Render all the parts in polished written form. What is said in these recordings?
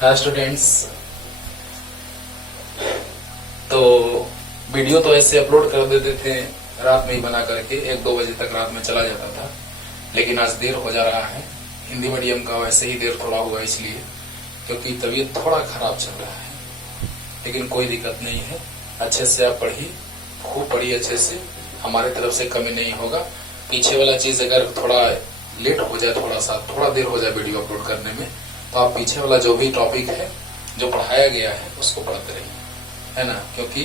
Students, तो video तो ऐसे अपलोड कर देते थे रात में ही बना करके, 1-2 बजे तक रात में चला जाता था, लेकिन आज देर हो जा रहा है। हिंदी मीडियम का वैसे ही देर थोड़ा हुआ इसलिए क्योंकि तबीयत थोड़ा खराब चल रहा है, लेकिन कोई दिक्कत नहीं है। अच्छे से आप पढ़िए, खूब पढ़िए अच्छे से, हमारे तरफ से कमी नहीं होगा। पीछे वाला चीज अगर थोड़ा लेट हो जाए, थोड़ा देर हो जाए वीडियो अपलोड करने में, तो आप पीछे वाला जो भी टॉपिक है जो पढ़ाया गया है उसको पढ़ते रहिए, है ना, क्योंकि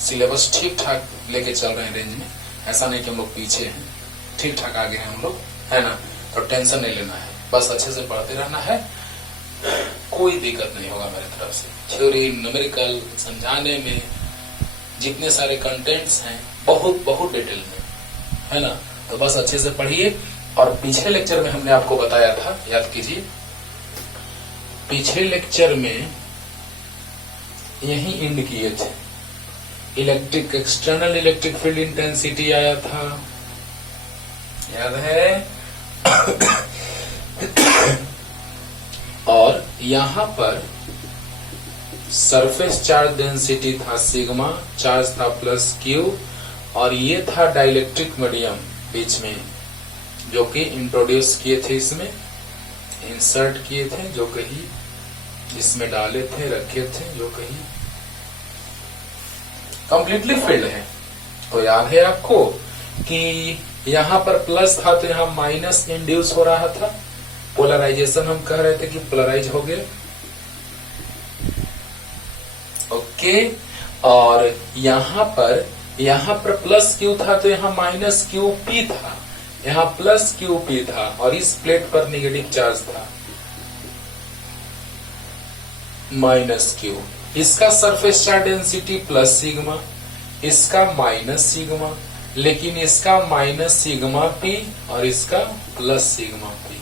सिलेबस ठीक ठाक लेके चल रहे हैं रेंज में। ऐसा नहीं कि हम लोग पीछे हैं, ठीक ठाक आगे हैं हम लोग, है ना। तो टेंशन नहीं लेना है, बस अच्छे से पढ़ते रहना है, कोई दिक्कत नहीं होगा मेरी तरफ से। थ्योरी, न्यूमेरिकल समझाने में जितने सारे कंटेंट्स हैं बहुत डिटेल में, है ना। तो बस अच्छे से पढ़िए। और पिछले लेक्चर में हमने आपको बताया था, याद कीजिए, पिछले लेक्चर में यही एंड किए थे। Electric, external electric field intensity आया था, याद है। और यहां पर सरफेस चार्ज डेंसिटी था सिग्मा, चार्ज था प्लस क्यू, और ये था डाइलेक्ट्रिक मीडियम बीच में, जो कि इंट्रोड्यूस किए थे, इसमें इंसर्ट किए थे, जो कहीं इसमें डाले थे, रखे थे, जो कहीं कंप्लीटली फील्ड है। तो याद है आपको कि यहां पर प्लस था तो यहां माइनस इंड्यूस हो रहा था। पोलराइजेशन हम कह रहे थे कि पोलराइज हो गए, ओके। और यहां पर प्लस क्यू था तो यहां माइनस क्यू पी था, यहां प्लस क्यू पी था, और इस प्लेट पर नेगेटिव चार्ज था माइनस क्यू। इसका surface charge density plus sigma, इसका माइनस सिग्मा, लेकिन इसका माइनस सिग्मा पी और इसका प्लस सिग्मा पी।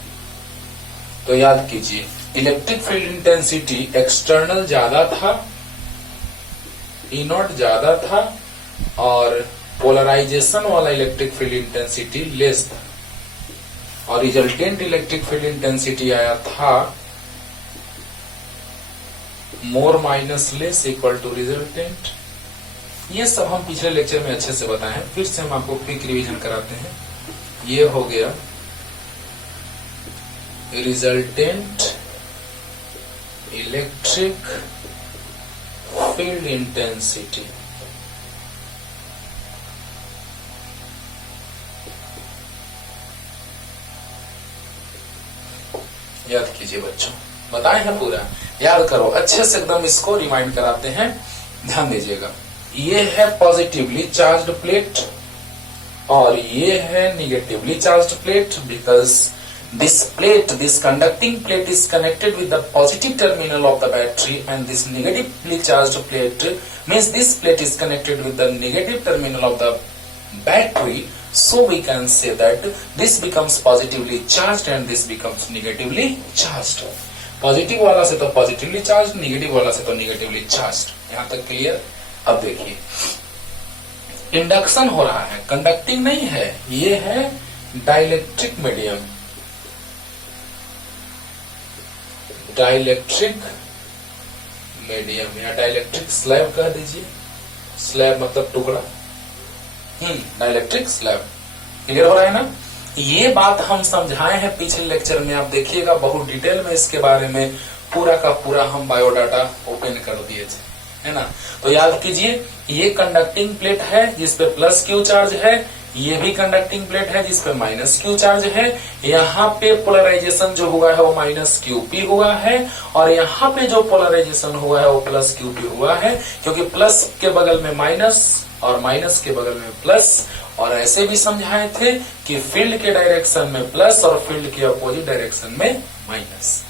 तो याद कीजिए, इलेक्ट्रिक फील्ड इंटेंसिटी एक्सटर्नल ज्यादा था, ई नॉट ज्यादा था, और पोलराइजेशन वाला इलेक्ट्रिक फील्ड इंटेंसिटी लेस था, और रिजल्टेंट इलेक्ट्रिक फील्ड इंटेंसिटी आया था more minus less equal to resultant. ये सब हम पिछले लेक्चर में अच्छे से बताए हैं, फिर से हम आपको क्विक रिवीजन कराते हैं। ये हो गया रिजल्टेंट इलेक्ट्रिक फील्ड इंटेंसिटी, याद कीजिए बच्चों, बताए हैं पूरा, याद करो अच्छे से, एकदम इसको रिमाइंड कराते हैं, ध्यान दीजिएगा। ये है पॉजिटिवली चार्ज्ड प्लेट और ये है negatively charged plate, because this conducting plate is connected with the positive terminal of the battery, and this negatively charged plate means this plate is connected with the negative terminal of the battery. So we can say that this becomes positively charged and this becomes negatively charged. Positive वाला से तो positively charge, negative वाला से तो negatively charge. यहां तक clear. अब देखिए, इंडक्शन हो रहा है, कंडक्टिंग नहीं है, ये है डाइलेक्ट्रिक मीडियम, डाइलेक्ट्रिक मीडियम या डाइलेक्ट्रिक स्लैब कह दीजिए, स्लैब मतलब टुकड़ा, डाइलेक्ट्रिक स्लैब। क्लियर हो रहा है ना। ये बात हम समझाए हैं पिछले लेक्चर में, आप देखिएगा बहुत डिटेल में इसके बारे में पूरा का पूरा हम बायोडाटा ओपन कर दिए थे, है ना। तो याद कीजिए, ये कंडक्टिंग प्लेट है जिसपे प्लस क्यू चार्ज है, ये भी कंडक्टिंग प्लेट है जिसपे माइनस क्यू चार्ज है। यहाँ पे पोलराइजेशन जो हुआ है वो माइनस क्यू पी हुआ है, और यहाँ पे जो पोलराइजेशन हुआ है वो प्लस क्यू पी हुआ है, क्योंकि प्लस के बगल में माइनस और माइनस के बगल में प्लस। और ऐसे भी समझाए थे कि फील्ड के डायरेक्शन में प्लस और फील्ड के अपोजिट डायरेक्शन में माइनस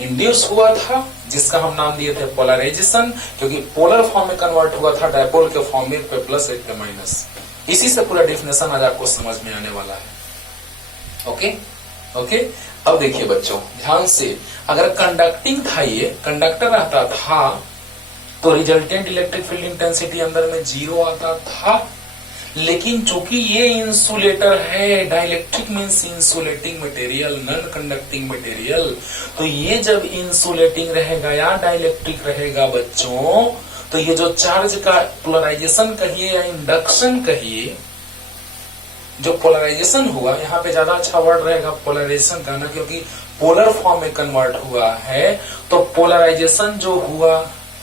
इंड्यूस हुआ था, जिसका हम नाम दिए थे पोलराइजेशन, क्योंकि पोलर फॉर्म में कन्वर्ट हुआ था, डायपोल के फॉर्म में, पे प्लस एक पे माइनस। इसी से पूरा डेफिनेशन आज आपको समझ में आने वाला है। ओके। अब देखिए बच्चों ध्यान से, अगर कंडक्टिंग था, ये कंडक्टर रहता था, तो रिजल्टेंट इलेक्ट्रिक फील्ड इंटेंसिटी अंदर में 0 आता था, लेकिन चूंकि ये इंसुलेटर है, dielectric means insulating material, non conducting material, तो ये जब इंसुलेटिंग रहेगा या डाइलेक्ट्रिक रहेगा बच्चों, तो ये जो चार्ज का पोलराइजेशन कहिए या इंडक्शन कहिए, जो पोलराइजेशन हुआ, यहाँ पे ज्यादा अच्छा वर्ड रहेगा पोलराइजेशन का ना, क्योंकि पोलर फॉर्म में कन्वर्ट हुआ है, तो पोलराइजेशन जो हुआ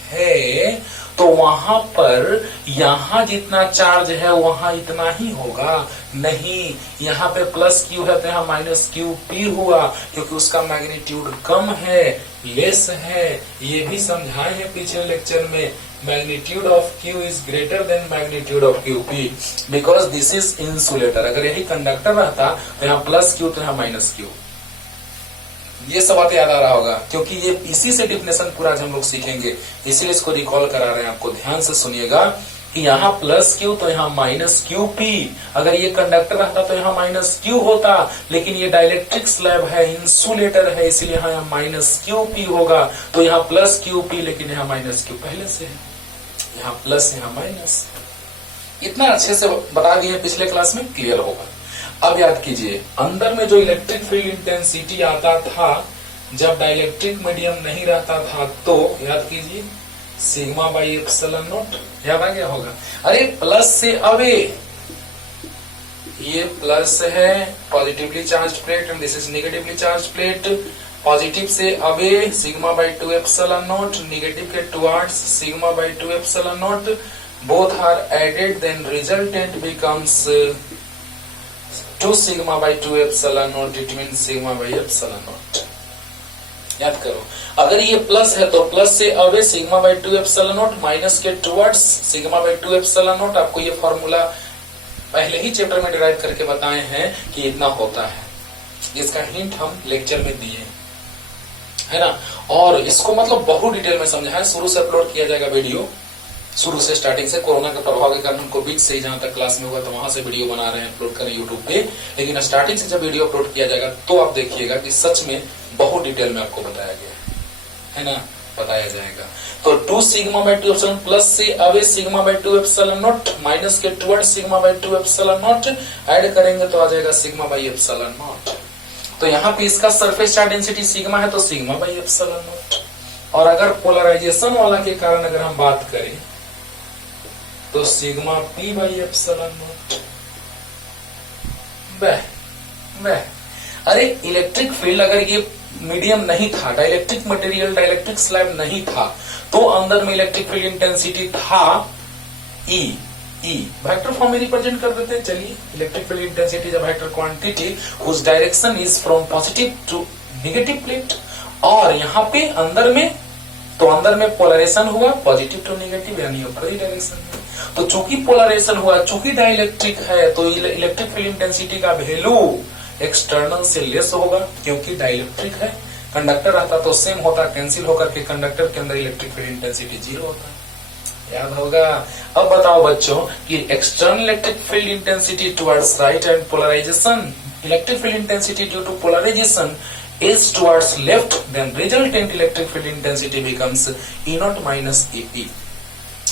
है तो वहां पर यहाँ जितना चार्ज है वहां इतना ही होगा नहीं, यहाँ पे प्लस क्यू है तो यहाँ माइनस क्यू पी हुआ, क्योंकि उसका मैग्नीट्यूड कम है, लेस है। ये भी समझाए हैं पिछले लेक्चर में, magnitude of Q is greater than magnitude of Q P because this is insulator. अगर यही कंडक्टर रहता तो यहाँ प्लस क्यू तो यहाँ माइनस क्यू। ये सब बातें याद आ रहा होगा, क्योंकि ये इसी से डिफिनेशन पूरा आज हम लोग सीखेंगे, इसीलिए इसको रिकॉल करा रहे हैं आपको। ध्यान से सुनिएगा कि यहाँ प्लस क्यू तो यहाँ माइनस क्यू पी। अगर ये कंडक्टर रहता तो यहाँ माइनस क्यू होता, लेकिन ये डाइलेक्ट्रिक स्लैब है, इंसुलेटर है, इसलिए यहाँ माइनस क्यू पी होगा। तो यहाँ प्लस क्यू पी, लेकिन यहाँ माइनस क्यू पहले से है, यहाँ प्लस यहाँ माइनस। इतना अच्छे से बता दिए पिछले क्लास में, क्लियर होगा। अब याद कीजिए, अंदर में जो इलेक्ट्रिक फील्ड इंटेंसिटी आता था जब डाइलेक्ट्रिक मीडियम नहीं रहता था, तो याद कीजिए सिग्मा बाई एप्सिलॉन नॉट, याद आ गया होगा। अरे प्लस से अवे, ये प्लस है positively charge plate and this is negatively charge plate. Positive से away sigma by 2 epsilon naught, negative के towards sigma by 2 epsilon naught, both are added, then resultant becomes 2 sigma by 2 epsilon naught, it means sigma by epsilon naught. याद करो, अगर ये plus है तो plus से away sigma by 2 epsilon naught, minus के towards sigma by 2 epsilon not. आपको ये फॉर्मूला पहले ही चैप्टर में डिराइव करके बताए हैं कि इतना होता है, इसका हिंट हम लेक्चर में दिए है ना। और इसको मतलब बहुत डिटेल में समझा है, शुरू से अपलोड किया जाएगा वीडियो, शुरू से स्टार्टिंग से। कोरोना के प्रभाव के कारण उनको बीच से ही जहां तक क्लास में हुआ तो वहां से वीडियो बना रहे हैं, अपलोड करें यूट्यूब पे, लेकिन स्टार्टिंग से जब वीडियो अपलोड किया जाएगा तो आप देखिएगा कि सच में बहुत डिटेल में आपको बताया गया है ना, बताया जाएगा। तो 2 सिग्मा बाई 2 एप्सिलॉन, प्लस से away sigma by 2 epsilon naught, minus के toward sigma by 2 epsilon naught, add करेंगे तो आ जाएगा सिग्मा बाई एप्सिलॉन नॉट। तो यहाँ पे इसका सरफेस चार्ज डेंसिटी सिग्मा है तो सिग्मा बाई एप्सिलॉन नॉट। और अगर पोलराइजेशन वाला के कारण अगर हम बात करें तो sigma P by epsilon not. अरे इलेक्ट्रिक फील्ड अगर ये मीडियम नहीं था, डाइलेक्ट्रिक मटेरियल, डाइलेक्ट्रिक स्लैब नहीं था, तो अंदर में इलेक्ट्रिक फील्ड इंटेंसिटी था ई। वेक्टर फॉर्म में रिप्रेजेंट कर देते हैं। चलिए, इलेक्ट्रिक फील्ड इंटेंसिटी जब vector quantity whose direction is from positive to negative plate, और यहाँ पे अंदर में पोलराइजेशन हुआ पॉजिटिव टू नेगेटिव, यानी अपोजिट डायरेक्शन में। तो चूंकि पोलराइजेशन हुआ, चूंकि डाइलेक्ट्रिक है, तो इलेक्ट्रिक फील्ड इंटेंसिटी का वैल्यू एक्सटर्नल से लेस होगा, क्योंकि डाइलेक्ट्रिक है। कंडक्टर रहता तो सेम होता, कैंसिल होकर के कंडक्टर के अंदर इलेक्ट्रिक फील्ड इंटेंसिटी 0 होता, याद होगा। अब बताओ बच्चों कि external electric field intensity towards right and polarisation, electric field intensity due to polarisation is towards left, then resultant electric field intensity becomes E naught minus EP.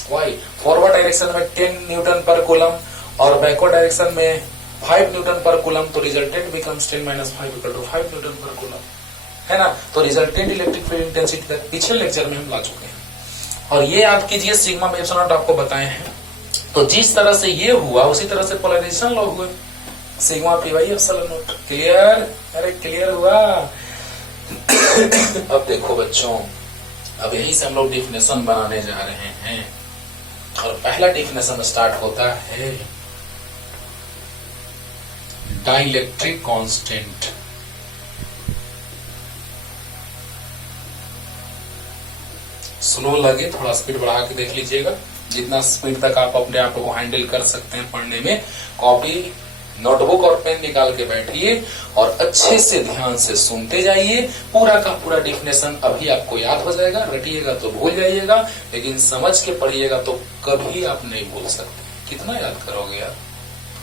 Why? Forward direction में 10 Newton per coulomb और backward direction में 5 Newton per coulomb, तो resultant becomes 10 minus 5 equal to 5 Newton per coulomb, है ना। तो resultant electric field intensity तक पिछले lecture में हम ला चुके हैं। और ये याद कीजिए, सिग्मा बाई एप्सिलॉन नॉट आपको बताए हैं। तो जिस तरह से ये हुआ उसी तरह से पोलराइजेशन लॉ हुए, sigma P by epsilon not. Clear? अरे क्लियर हुआ। अब देखो बच्चों, अब यही से हम लोग डिफिनेशन बनाने जा रहे हैं, और पहला डिफिनेशन स्टार्ट होता है डाइलेक्ट्रिक कांस्टेंट। स्लो लगे थोड़ा स्पीड बढ़ा के देख लीजिएगा, जितना स्पीड तक आप अपने आप को हैंडल कर सकते हैं पढ़ने में। कॉपी, नोटबुक और पेन निकाल के बैठिए और अच्छे से ध्यान से सुनते जाइए। पूरा का पूरा डिफिनेशन अभी आपको याद हो जाएगा, रटिएगा तो भूल जाइएगा, लेकिन समझ के पढ़िएगा तो कभी आप नहीं भूल सकते। कितना याद करोगे यार,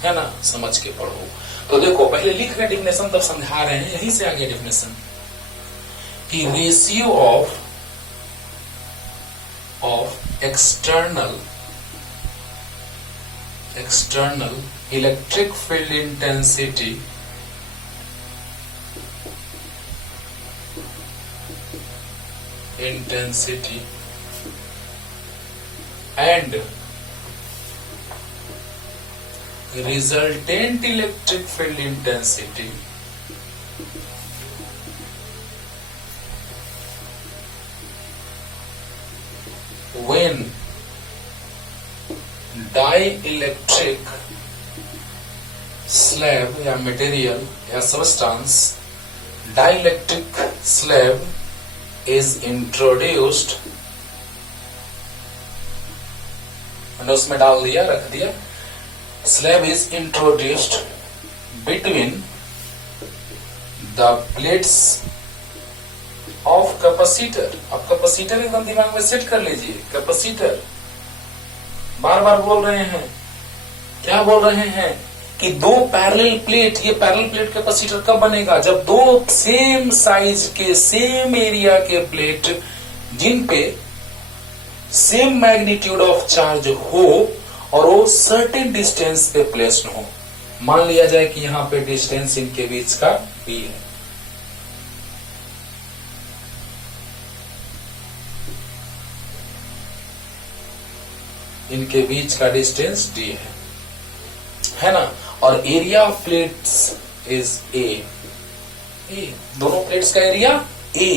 है ना। समझ के पढ़ो। तो देखो, पहले लिख रहे डिफिनेशन तब समझा रहे हैं, यही से आगे डिफिनेशन कि ratio of external external electric field intensity and resultant electric field intensity when dielectric slab या मटेरियल या substance dielectric slab is introduced, मैंने उसमें डाल दिया, रख दिया, slab is introduced between the plates of capacitor। अब कैपेसिटर एकदम दिमाग में सेट कर लीजिए, कैपेसिटर बार बार बोल रहे हैं, क्या बोल रहे हैं कि दो पैरेलल प्लेट, ये पैरेलल प्लेट कैपेसिटर कब बनेगा, जब दो सेम साइज के सेम एरिया के प्लेट जिन पे सेम मैग्नीट्यूड ऑफ चार्ज हो और वो सर्टेन डिस्टेंस पे प्लेस्ड हो। मान लिया जाए कि यहां पे डिस्टेंस इनके बीच का b है, इनके बीच का डिस्टेंस d है ना, और area of plates is a, दोनों प्लेट्स का एरिया a,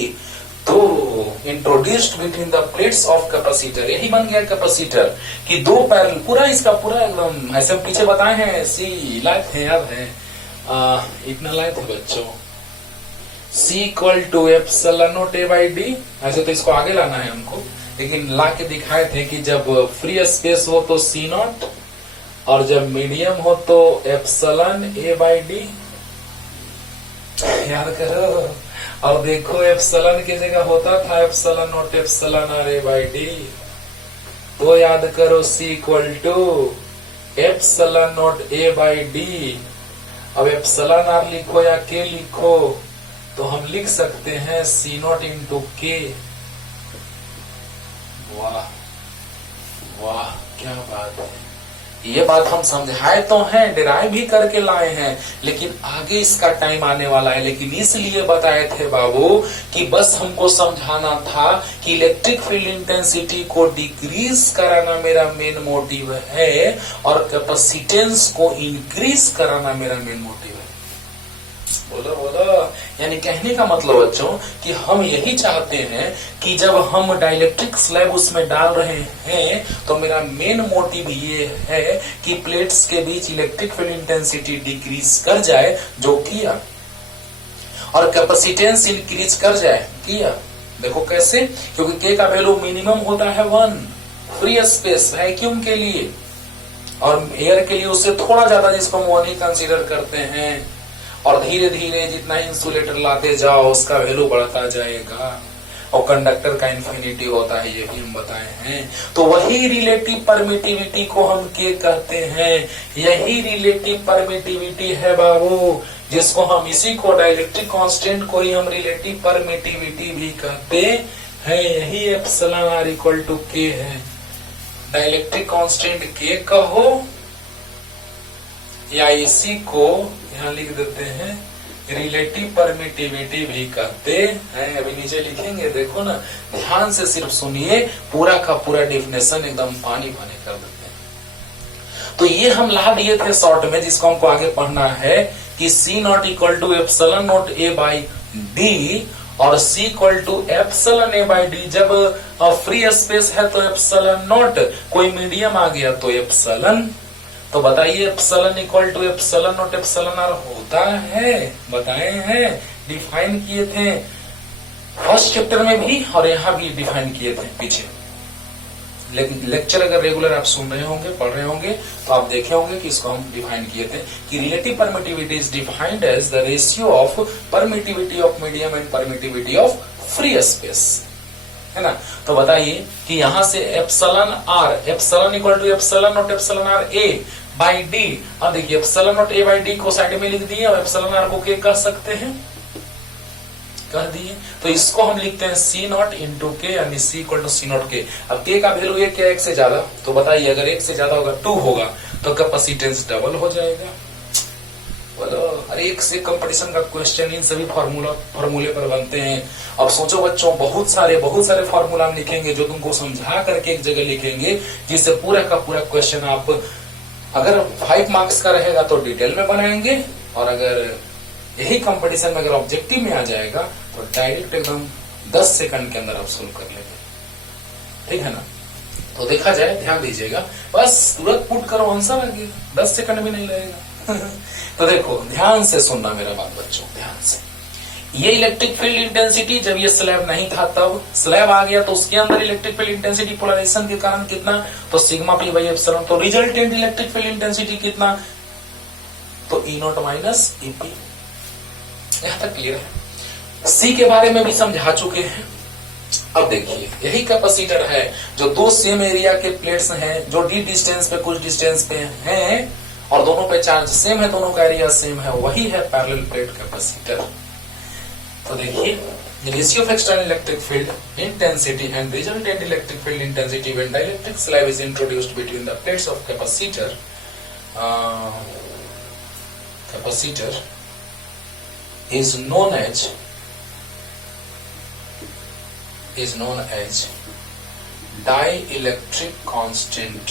तो introduced between the plates of capacitor, यही बन गया कैपेसिटर कि दो पैरेलल, पूरा इसका पूरा एकदम ऐसे हम पीछे बताए हैं, सी लाए थे, याद है, इतना लाए थे बच्चों, C equal to epsilon naught A by D, ऐसे तो इसको आगे लाना है हमको, लेकिन ला के दिखाए थे कि जब फ्री स्पेस हो तो C नॉट और जब मीडियम हो तो एप्सिलॉन A बाई डी, याद करो, और देखो एप्सिलॉन की जगह होता था epsilon naught epsilon R A by D, तो याद करो C equal to epsilon naught A by D. अब एप्सिलॉन आर लिखो या K लिखो तो हम लिख सकते हैं C नॉट इंटू K। वाह वाह, क्या बात है, ये बात हम समझाए तो हैं, डिराइव भी करके लाए हैं, लेकिन आगे इसका टाइम आने वाला है, लेकिन इसलिए बताए थे बाबू कि बस हमको समझाना था कि इलेक्ट्रिक फील्ड इंटेंसिटी को डिक्रीज कराना मेरा मेन मोटिव है और कैपेसिटेंस को इंक्रीज कराना मेरा मेन मोटिव है। बोलो बोलो, यानी कहने का मतलब बच्चों कि हम यही चाहते हैं कि जब हम डाइलेक्ट्रिक स्लैब उसमें डाल रहे हैं तो मेरा मेन मोटिव ये है कि प्लेट्स के बीच इलेक्ट्रिक फील्ड इंटेंसिटी डिक्रीज कर जाए, जो किया, और कैपेसिटेंस इंक्रीज कर जाए, किया। देखो कैसे, क्योंकि के का वैल्यू मिनिमम होता है 1 फ्री स्पेस वैक्यूम के लिए, और एयर के लिए उससे थोड़ा ज्यादा, जिसको हम 1 ही कंसीडर करते हैं, और धीरे धीरे जितना इंसुलेटर लाते जाओ उसका वैल्यू बढ़ता जाएगा, और कंडक्टर का इन्फिनिटी होता है, ये भी हम बताए हैं। तो वही रिलेटिव परमिटिविटी को हम के कहते हैं, यही रिलेटिव परमिटिविटी है बाबू, जिसको हम इसी को डाइलेक्ट्रिक कांस्टेंट को ही हम रिलेटिव परमिटिविटी भी कहते हैं, यही एप्सिलॉन आर इक्वल टू के है। डाइलेक्ट्रिक कांस्टेंट के कहो या इसी को यहां लिख देते हैं रिलेटिव परमिटिविटी भी कहते हैं। अभी नीचे लिखेंगे, देखो ना, ध्यान से सिर्फ सुनिए, पूरा का पूरा डेफिनेशन एकदम पानी पानी कर देते हैं। तो ये हम ला दिए थे शॉर्ट में, जिसको हमको आगे पढ़ना है कि C naught equal to epsilon naught A by D और C equal to epsilon A by D. जब फ्री स्पेस है तो एप्सिलॉन नॉट, कोई मीडियम आ गया तो एप्सिलॉन। तो बताइए epsilon equal to epsilon naught epsilon R होता है, बताए हैं, डिफाइन किए थे फर्स्ट चैप्टर में भी और यहाँ भी डिफाइन किए थे पीछे। लेकिन लेक्चर अगर रेगुलर आप सुन रहे होंगे, पढ़ रहे होंगे, तो आप देखे होंगे कि इसको हम डिफाइन किए थे कि relative permittivity is defined as the ratio of permittivity of medium and permittivity of free space, है ना। तो बताइए कि यहां से epsilon R, epsilon equal to epsilon naught epsilon R A by D. अब देखिए epsilon naught A by D को साइड में लिख दिए और एप्सिलॉन आर को के कह सकते हैं, कह दिए। तो इसको हम लिखते हैं सी नॉट इंटू के, यानी सी इक्वल टू सी नॉट के। अब के का वैल्यू एक या एक से ज्यादा, तो बताइए अगर एक से ज्यादा होगा 2 होगा, तो कैपेसिटेंस डबल हो जाएगा। बोलो, अरे एक से कंपटीशन का क्वेश्चन इन सभी फॉर्मूले पर बनते हैं। अब सोचो बच्चों, बहुत सारे फॉर्मूला हम लिखेंगे जो तुमको समझा करके एक जगह लिखेंगे, जिससे पूरा का पूरा क्वेश्चन आप अगर 5 मार्क्स का रहेगा तो डिटेल में बनाएंगे, और अगर यही कंपटीशन में अगर ऑब्जेक्टिव में आ जाएगा तो डायरेक्ट एकदम 10 सेकंड के अंदर आप सोल्व कर लेंगे। ठीक है ना? तो देखा जाए, ध्यान दीजिएगा, बस तुरंत पुट करो, आंसर आ गया, 10 सेकंड भी नहीं लगेगा। तो देखो, ध्यान से सुनना मेरा बात बच्चों, ध्यान से। ये इलेक्ट्रिक फील्ड इंटेंसिटी जब ये स्लैब नहीं था, तब स्लैब आ गया तो उसके अंदर इलेक्ट्रिक फील्ड इंटेंसिटी पोलराइजेशन के कारण कितना, तो सिग्मा पी बाई एप्सिलॉन। तो रिजल्टेंट इलेक्ट्रिक फील्ड इंटेंसिटी कितना, तो ई नॉट माइनस ईपी। यहां तक क्लियर है? सी के बारे में भी समझा चुके हैं। अब देखिए, यही कैपेसिटर है जो दो सेम एरिया के प्लेट्स हैं, जो डी डिस्टेंस पे कुछ डिस्टेंस पे हैं, और दोनों पे चार्ज सेम है, दोनों का एरिया सेम है, वही है पैरेलल प्लेट कैपेसिटर। तो देखिए, ratio of external electric field intensity and resultant electric field intensity when dielectric slab is introduced between the plates of capacitor is known as dielectric constant,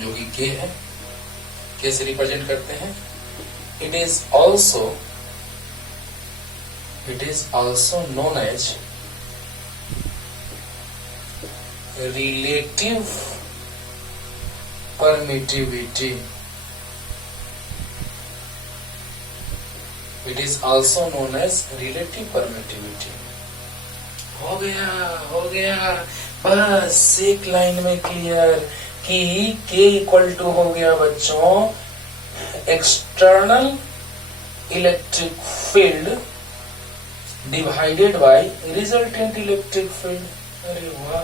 जो कि K है, K से represent करते हैं। It is also known as relative permittivity. It is also known as relative permittivity. हो गया, बस एक लाइन में क्लियर कि K इक्वल टू हो गया बच्चों external electric field divided by resultant electric field. अरे वाह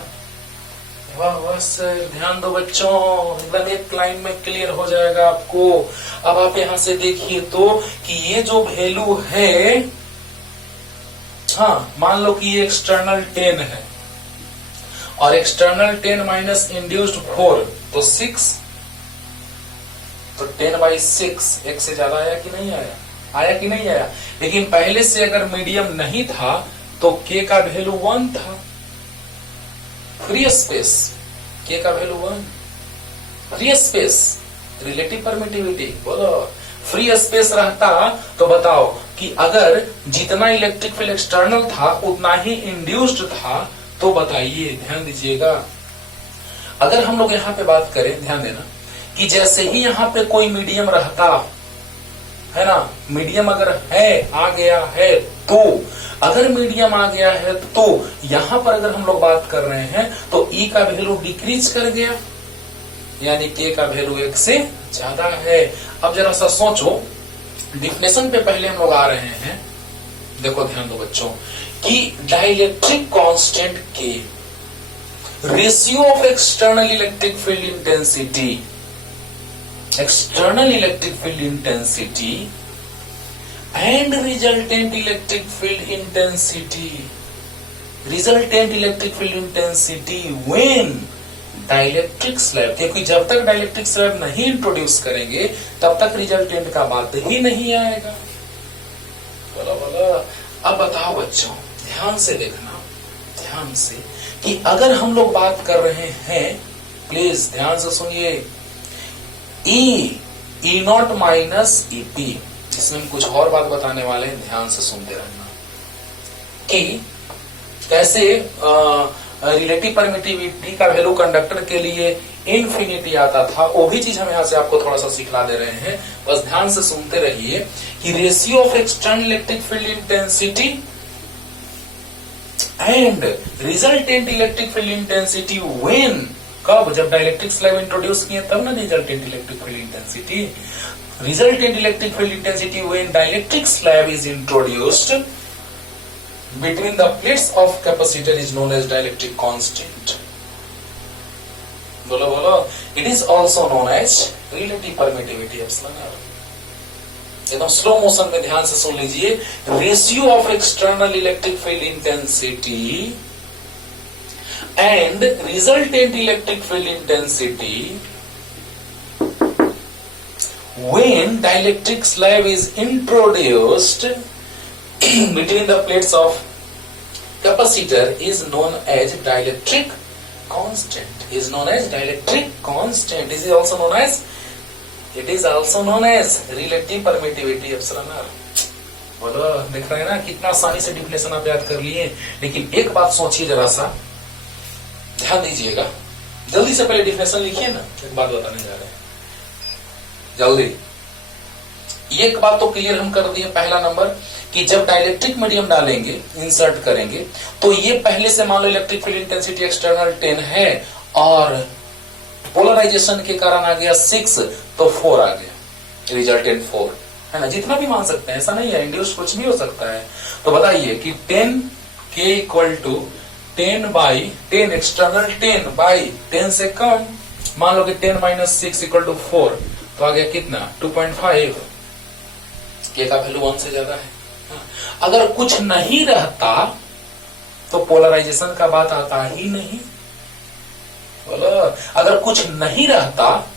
वाह वाह सर, ध्यान दो बच्चों, एकदम एक लाइन में क्लियर हो जाएगा आपको। अब आप यहां से देखिए तो कि ये जो वैल्यू है, हाँ मान लो कि ये एक्सटर्नल 10 है, और एक्सटर्नल 10 माइनस इंड्यूस्ड 4 तो 6, तो 10/6 एक से ज्यादा आया कि नहीं आया? आया कि नहीं आया? लेकिन पहले से अगर मीडियम नहीं था तो K का वैल्यू 1 था। फ्री स्पेस, K का value 1, free space, relative permittivity, बोलो फ्री स्पेस रहता तो बताओ कि अगर जितना इलेक्ट्रिक फील्ड एक्सटर्नल था उतना ही इंड्यूस्ड था, तो बताइए, ध्यान दीजिएगा, अगर हम लोग यहाँ पे बात करें, ध्यान देना कि जैसे ही यहाँ पे कोई मीडियम रहता है ना, मीडियम अगर है, आ गया है, तो अगर मीडियम आ गया है तो यहां पर अगर हम लोग बात कर रहे हैं तो E का वैल्यू डिक्रीज कर गया, यानी K का वैल्यू 1 से ज्यादा है। अब जरा सा सोचो, डिफिनेशन पे पहले हम लोग आ रहे हैं। देखो ध्यान दो बच्चों कि dielectric constant K, ratio of external electric field intensity, external electric field intensity and resultant electric field intensity when dielectric slab, क्योंकि जब तक डाइलेक्ट्रिक स्लैब नहीं इंट्रोड्यूस करेंगे तब तक रिजल्टेंट का बात ही नहीं आएगा। बोलो, अब बताओ बच्चों, ध्यान से देखना, ध्यान से, कि अगर हम लोग बात कर रहे हैं, प्लीज ध्यान से सुनिए, ई नॉट माइनस ईपी, इसमें हम कुछ और बात बताने वाले हैं, ध्यान से सुनते रहना कि कैसे रिलेटिव परमिटिविटी का वैल्यू कंडक्टर के लिए इनफिनिटी आता था, वो भी चीज हम यहाँ से आपको थोड़ा सा सिखला दे रहे हैं। बस ध्यान से सुनते रहिए कि ratio of external electric field intensity and resultant electric field intensity when, कब? जब डाइलेक्ट्रिक स्लैब इंट्रोड्यूस किए तब ना resultant electric field intensity. Resultant electric field intensity when dielectric slab is introduced between the plates of capacitor is known as dielectric constant. बोलो, it is also known as relative permittivity epsilon r। एकदम slow motion में ध्यान से सुन लीजिए, ratio of external electric field intensity and resultant electric field intensity when dielectric slab is introduced between the plates of capacitor is known as dielectric constant. Is known as dielectric constant. Is also known as, it is also known as relative permittivity epsilon r. बोलो, देख रहे हैं ना कितना आसानी से definition आप याद कर लिए। लेकिन एक बात सोचिए, जरा सा ध्यान दीजिएगा, जल्दी से पहले डिफिनेशन लिखिए ना, एक बात बताने जा रहे हैं जल्दी। एक बात तो क्लियर हम कर दिए, पहला नंबर कि जब डाइलेक्ट्रिक मीडियम डालेंगे, इंसर्ट करेंगे, तो ये पहले से मान लो इलेक्ट्रिक फील्ड इंटेंसिटी एक्सटर्नल 10 है और पोलराइजेशन के कारण आ गया 6, तो 4 आ गया, रिजल्टेंट 4 है ना। जितना भी मान सकते हैं, ऐसा नहीं है, इंड्यूस कुछ भी हो सकता है। तो बताइए कि 10 k इक्वल टू 10/10 एक्सटर्नल 10/10 से कम, मान लो कि 10 - 6 इक्वल टू 4, तो आ गया कितना 2.5, k का वैल्यू 1 से ज्यादा है। अगर कुछ नहीं रहता तो पोलराइजेशन का बात आता ही नहीं। बोलो, अगर कुछ नहीं रहता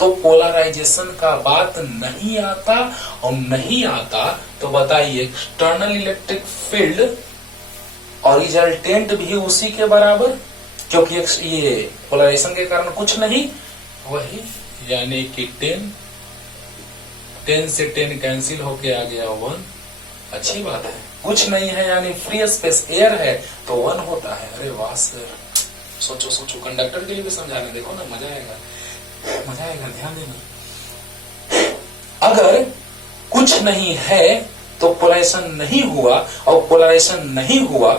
तो पोलराइजेशन का बात नहीं आता, और नहीं आता तो बताइए एक्सटर्नल इलेक्ट्रिक फील्ड और रिजल्टेंट भी उसी के बराबर, क्योंकि ये पोलराइजेशन के कारण कुछ नहीं, वही यानी कि 10 से 10 कैंसिल होके आ गया 1। अच्छी बात है, कुछ नहीं है यानी फ्री स्पेस एयर है तो 1 होता है। अरे वाह सर, सोचो सोचो, कंडक्टर के लिए भी समझाने, देखो ना, मजा आएगा, मजा आएगा, ध्यान देना। अगर कुछ नहीं है तो पोलराइजेशन नहीं हुआ, और पोलराइजेशन नहीं हुआ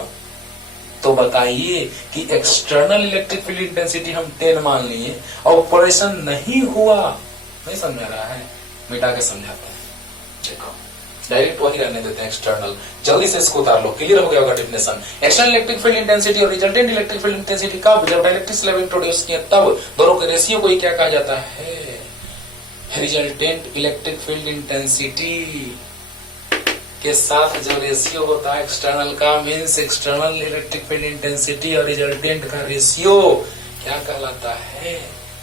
तो बताइए कि एक्सटर्नल इलेक्ट्रिक फील्ड इंटेंसिटी हम 10 मान लिए और पोलराइजेशन नहीं हुआ। नहीं समझ रहा है, मिटा के समझाता है। देखो, डायरेक्ट वही रहने देते हैं एक्सटर्नल। जल्दी से इसको उतार लो, क्लियर हो गया होगा definition. External electric field intensity और रिजल्टेंट इलेक्ट्रिक फील्ड इंटेंसिटी कब, जब डाइलेक्ट्रिक स्लैब इंट्रोड्यूस किए तब, दोनों के रेशियो को ही क्या कहा जाता है, रिजल्टेंट इलेक्ट्रिक फील्ड इंटेंसिटी के साथ जो रेशियो होता है एक्सटर्नल का, means external electric field intensity और रिजल्टेंट का रेशियो क्या कहलाता है,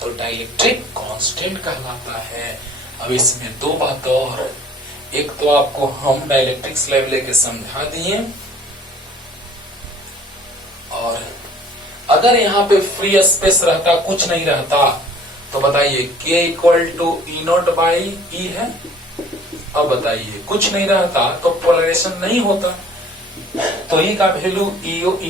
तो डाइलेक्ट्रिक कांस्टेंट कहलाता है। अब इसमें दो बात और, एक तो आपको हम डाइलेक्ट्रिक स्लैब लेके समझा दिए, और अगर यहाँ पे फ्री स्पेस रहता, कुछ नहीं रहता, तो बताइए k इक्वल टू E0/E है। अब बताइए कुछ नहीं रहता तो पोलराइजेशन नहीं होता, तो E का वैल्यू E0 -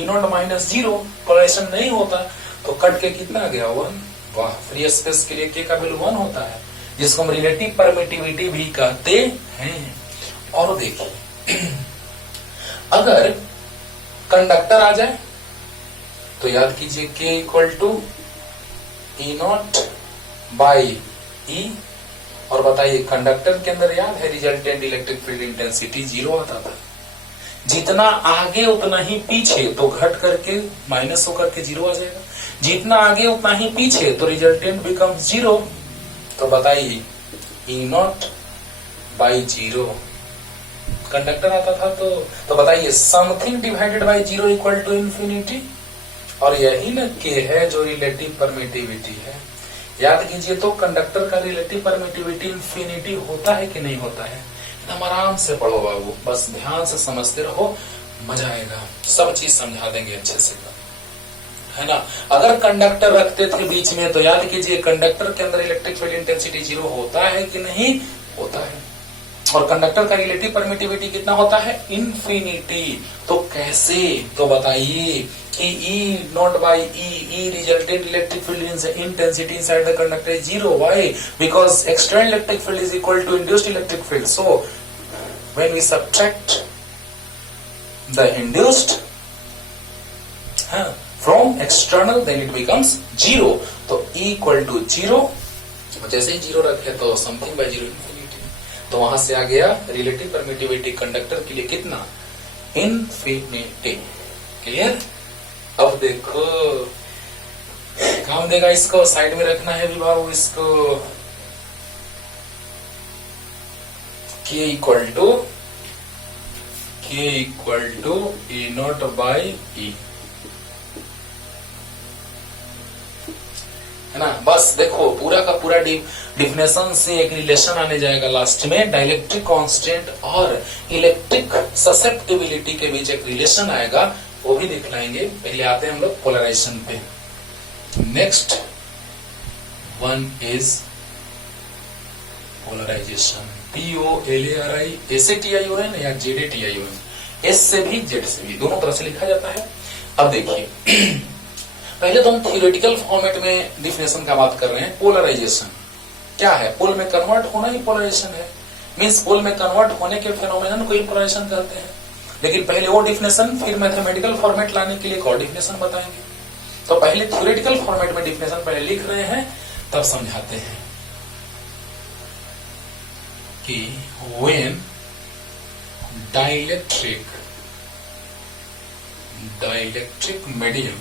0, पोलराइजेशन नहीं होता, तो कट के कितना गया 1। वाह, फ्री स्पेस के लिए k का वैल्यू 1 होता है, जिसको हम रिलेटिव परमिटिविटी भी कहते हैं। और देखिए, अगर कंडक्टर आ जाए तो याद कीजिए k इक्वल टू E0/E, और बताइए कंडक्टर के अंदर याद है रिजल्टेंट इलेक्ट्रिक फील्ड इंटेंसिटी 0 आता था। जितना आगे उतना ही पीछे, तो घट करके माइनस होकर के 0 आ जाएगा। जितना आगे उतना ही पीछे, तो रिजल्टेंट बिकम 0। तो बताइए E0/0 कंडक्टर आता था, तो बताइए something divided by 0 equal to infinity, और यही न के है जो रिलेटिव परमिटिविटी है। याद कीजिए, तो कंडक्टर का रिलेटिव परमिटिविटी इंफिनिटी होता है कि नहीं होता है। एकदम आराम से पढ़ो बाबू, बस ध्यान से समझते रहो, मजा आएगा, सब चीज समझा देंगे अच्छे से, है ना। अगर कंडक्टर रखते थे बीच में, तो याद कीजिए कंडक्टर के अंदर इलेक्ट्रिक फील्ड इंटेंसिटी 0 होता है कि नहीं होता है, और कंडक्टर का रिलेटिव परमिटिविटी कितना होता है, इंफिनिटी। तो कैसे, तो बताइए कि E0/E resultant electric field intensity inside the conductor is 0. Why? Because external electric field is equal to induced electric field. So when we subtract the induced from external, then it becomes 0. तो E equal to 0, जैसे ही 0 रखे तो something by 0 infinity, तो वहां से आ गया relative permittivity conductor के लिए कितना, इंफिनिटी। क्लियर। अब देखो काम देगा, इसको साइड में रखना है विभाग, इसको k इक्वल टू E0/E, है ना। बस देखो पूरा का पूरा डिफिनेशन से एक रिलेशन आने जाएगा लास्ट में, डाइलेक्ट्रिक कांस्टेंट और इलेक्ट्रिक ससेप्टिबिलिटी के बीच एक रिलेशन आएगा, वो भी दिखलाएंगे। पहले आते हैं हम लोग पोलराइजेशन पे। Next one is polarization, POLARI, SATION या ZATION, S से भी Z से भी, दोनों तरह से लिखा जाता है। अब देखिए पहले तो हम थियोरेटिकल फॉर्मेट में डिफिनेशन का बात कर रहे हैं। पोलराइजेशन क्या है? पोल में कन्वर्ट होना ही पोलराइजेशन है, मींस पोल में कन्वर्ट होने के फेनोमेनन को ही पोलराइजेशन कहते हैं। लेकिन पहले वो डिफिनेशन, फिर मैथमेटिकल फॉर्मेट लाने के लिए एक और डिफिनेशन बताएंगे। तो पहले थियोरेटिकल फॉर्मेट में डिफिनेशन पहले लिख रहे हैं, तब समझाते हैं कि when dielectric medium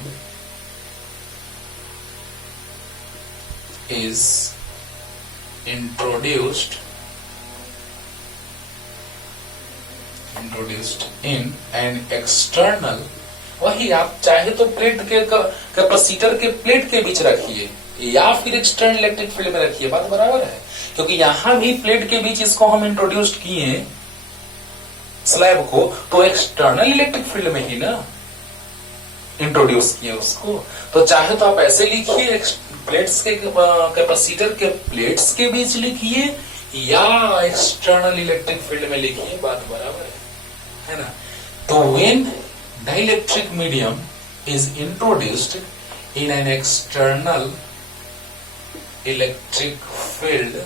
is introduced in an external, वही आप चाहे तो प्लेट के कैपेसिटर के प्लेट के बीच रखिए या फिर एक्सटर्नल इलेक्ट्रिक फील्ड में रखिए, बात बराबर है। क्योंकि यहां भी प्लेट के बीच इसको हम इंट्रोड्यूस किए स्लैब को, तो एक्सटर्नल इलेक्ट्रिक फील्ड में ही ना इंट्रोड्यूस किए उसको। तो चाहे तो आप ऐसे लिखिए, प्लेट्स के कैपेसिटर के प्लेट्स के बीच लिखिए या एक्सटर्नल इलेक्ट्रिक फील्ड में लिखिए, बात बराबर है ना। तो when dielectric medium is introduced in an external electric field,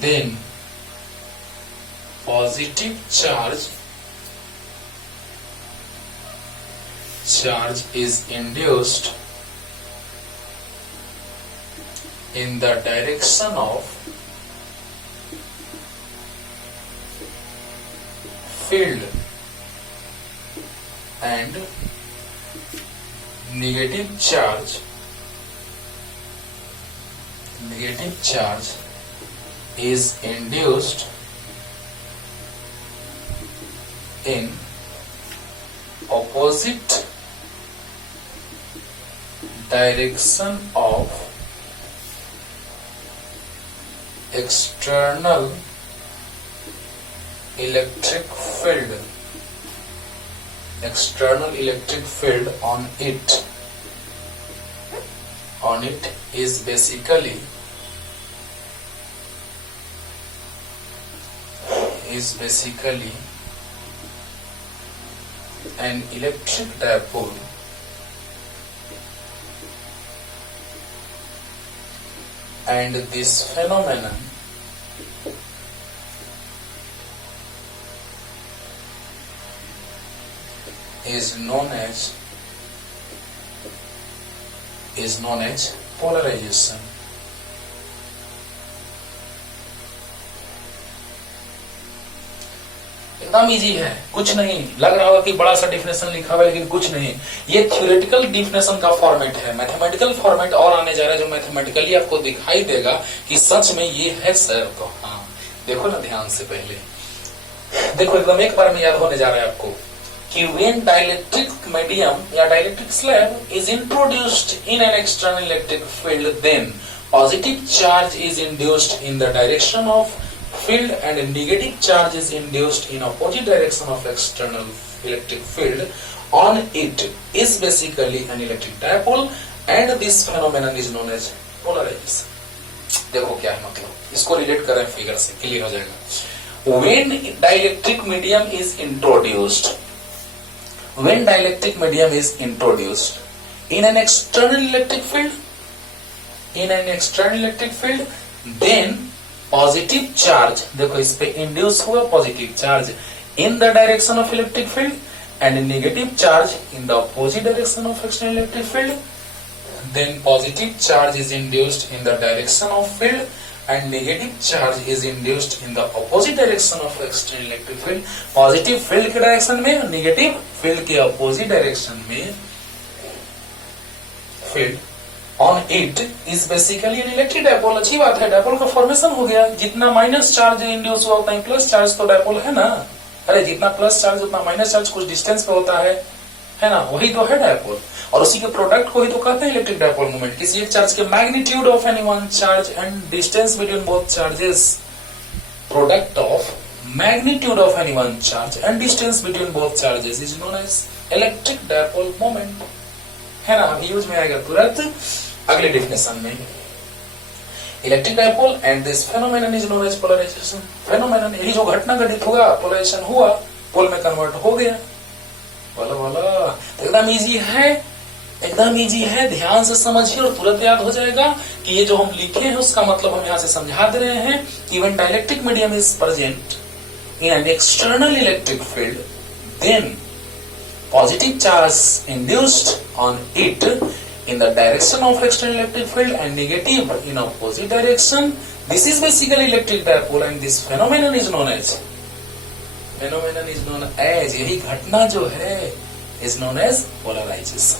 then positive charge is induced in the direction of field and negative charge is induced in opposite direction of external electric field. External electric field on it is basically an electric dipole and this phenomenon is known as polarization. एकदम easy है, कुछ नहीं लग रहा होगा कि बड़ा सा डिफिनेशन लिखा हुआ है, लेकिन कुछ नहीं। ये थ्योरेटिकल डिफिनेशन का फॉर्मेट है, मैथमेटिकल फॉर्मेट और आने जा रहा है जो मैथमेटिकली आपको दिखाई देगा कि सच में ये है सर। तो हाँ देखो ना ध्यान से, पहले देखो एकदम एक बार में याद होने जा रहा है आपको कि व्हेन डाइलेक्ट्रिक मीडियम या dielectric slab is introduced in an external electric field, then positive charge is induced in the direction of field and negative charge is induced in opposite direction of external electric field on it is basically an electric dipole and this phenomenon is known as polarization। देखो क्या है मतलब, इसको relate करें figure से clear हो जाएगा। when dielectric medium is introduced in an external electric field, then positive charge, देखो इस पे इंड्यूस हुआ positive charge in the direction of electric field and negative charge in the opposite direction of external electric field, then positive charge is induced in the direction of field and negative charge is induced in the opposite direction of external electric field. Positive field के direction में, negative field के opposite direction में field on it is basically an electric dipole। अच्छी बात है, dipole का formation हो गया। जितना माइनस चार्ज इंड्यूस हुआ उतना प्लस चार्ज तो डायपोल है ना। अरे जितना प्लस चार्ज उतना माइनस चार्ज कुछ डिस्टेंस पे होता है है ना, वही तो है डायपोल, और उसी के प्रोडक्ट को ही तो कहते हैं इलेक्ट्रिक डायपोल मोमेंट। किसी एक चार्ज के magnitude of any one charge and distance between both charges, product of magnitude of any one charge and distance between both charges is known as electric dipole moment, है ना। अभी use में आएगा तुरंत अगले डिफिनेशन में। Electric dipole and this phenomenon is known as polarization. Phenomenon यही जो घटना घटित हुआ, पोलराइजेशन हुआ, पोल में कन्वर्ट हो गया। बोला बोला तो एकदम इजी है, एकदम इजी है, ध्यान से समझिए और तुरंत याद हो जाएगा कि ये जो हम लिखे हैं उसका मतलब हम यहां से समझा दे रहे हैं। Even dielectric medium is present in an external electric field, then positive charge induced on it in the direction of external electric field and negative in opposite direction. This is basically electric dipole and this phenomenon is known as यही घटना जो है is known as polarization।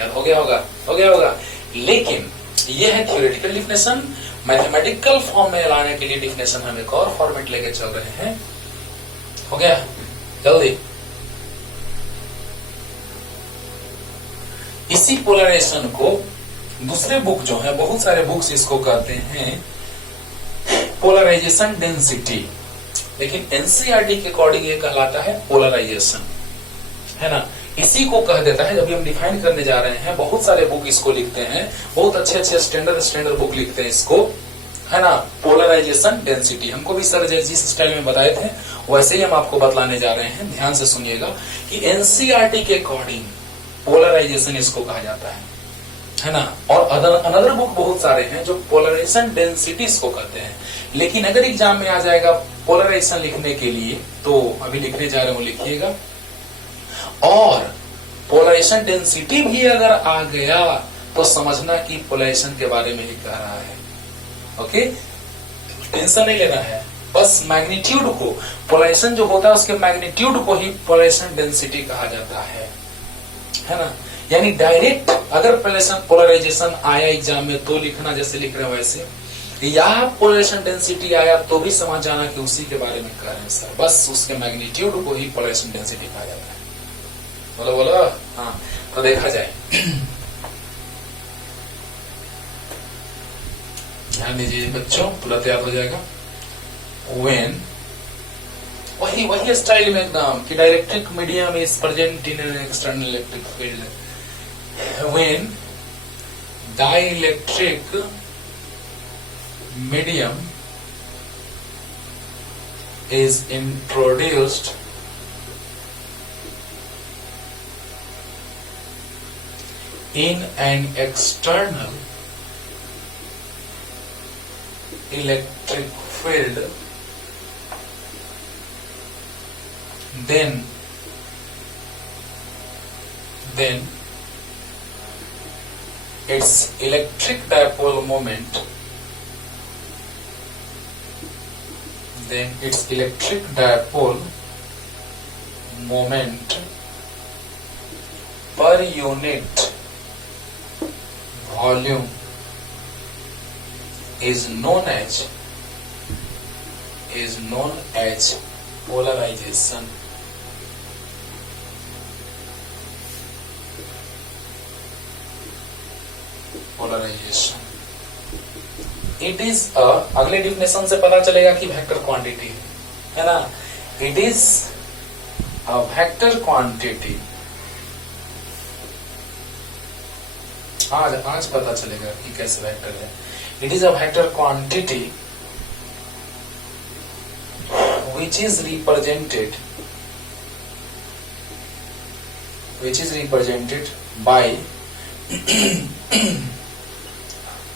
यार हो गया होगा। लेकिन ये है थियोरेटिकल डिफिनेशन। मैथमेटिकल फॉर्म में लाने के लिए डिफिनेशन हम एक और फॉर्मेट लेके चल रहे हैं। हो गया जल्दी। इसी पोलराइजेशन को दूसरे बुक जो है, बहुत सारे बुक्स इसको कहते हैं पोलराइजेशन डेंसिटी, लेकिन एनसीईआरटी के अकॉर्डिंग ये कहलाता है पोलराइजेशन, है ना। इसी को कह देता है, जब हम डिफाइन करने जा रहे हैं, बहुत सारे बुक इसको लिखते हैं, बहुत अच्छे स्टैंडर्ड बुक लिखते हैं इसको, है ना। पोलराइजेशन डेंसिटी हमको भी सर जिस स्टाइल में बताए थे वैसे ही हम आपको बतलाने जा रहे हैं। ध्यान से सुनिएगा कि एनसीईआरटी के अकॉर्डिंग पोलराइजेशन इसको कहा जाता है ना। और अनदर बुक बहुत सारे हैं जो पोलराइजेशन डेंसिटी इसको कहते हैं। लेकिन अगर एग्जाम में आ जाएगा पोलराइजेशन लिखने के लिए, तो अभी लिखने जा रहे हो लिखिएगा, और पोलराइजेशन डेंसिटी भी अगर आ गया तो समझना कि पोलराइजेशन के बारे में ही कह रहा है। ओके, टेंशन नहीं लेना है, बस मैग्नीट्यूड को, पोलराइजेशन जो होता है उसके मैग्नीट्यूड को ही पोलराइजेशन डेंसिटी कहा जाता है ना। यानी डायरेक्ट अगर पोलराइजेशन आया एग्जाम में तो लिखना जैसे लिख रहे हैं वैसे, या पोलराइजेशन डेंसिटी आया तो भी समझ जाना कि उसी के बारे में कह रहे हैं सर, बस उसके मैग्नीट्यूड को ही पोलराइजेशन डेंसिटी कहा जाता है। बोलो हाँ, तो देखा जाए, ध्यान दीजिए बच्चों, तुरंत याद हो जाएगा। व्हेन, वही स्टाइल में एकदम कि dielectric medium is present in an external electric field, when dielectric medium is introduced in an external electric field, then its electric dipole moment per unit volume is known as polarization। It is अगले definition से पता चलेगा कि vector quantity है ना। It is a vector quantity, आज पता चलेगा कि कैसे वेक्टर है। It is a vector quantity which is represented by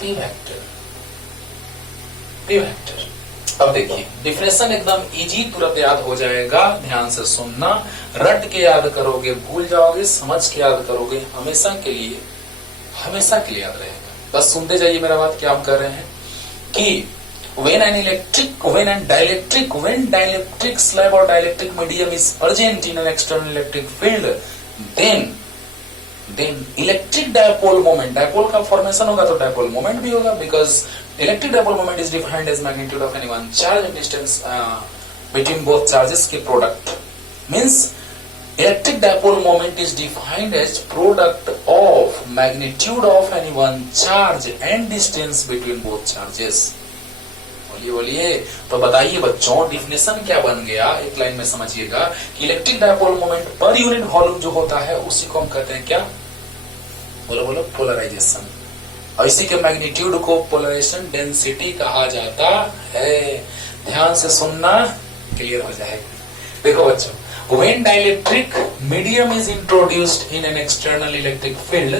p vector। अब देखिए डिफिनेशन एकदम इजी, तुरंत याद हो जाएगा। ध्यान से सुनना, रट के याद करोगे भूल जाओगे, समझ के याद करोगे हमेशा के लिए याद रहेगा। बस सुनते जाइए मेरा बात, क्या हम कर रहे हैं कि when dielectric slab or dielectric medium is present in an external electric field, then electric dipole moment, dipole का formation होगा तो dipole moment भी होगा, because electric dipole moment is defined as magnitude of any one charge and distance between both charges के product, means Electric dipole moment is defined as product of magnitude of any one charge and distance between both charges. बोलिए बोलिए, तो बताइए बच्चों definition क्या बन गया, एक लाइन में समझिएगा कि electric dipole moment per unit volume जो होता है उसी को हम कहते हैं क्या, बोलो बोलो, पोलराइजेशन। और इसी के मैग्नीट्यूड को पोलराइजेशन डेंसिटी कहा जाता है। ध्यान से सुनना, क्लियर हो जाएगा। देखो बच्चों, when dielectric medium is introduced in an external electric field,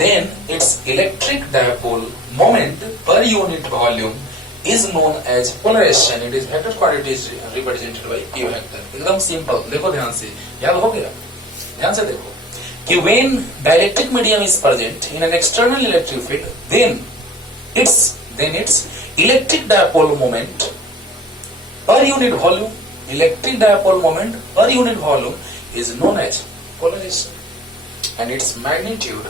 then its electric dipole moment per unit volume is known as polarization. It is vector quantity is represented by P vector. एकदम simple, देखो ध्यान से, याद हो गया? ध्यान से देखो कि when dielectric medium is present in an external electric field, then its electric dipole moment per unit volume, electric dipole moment per unit volume is known as polarization, and its magnitude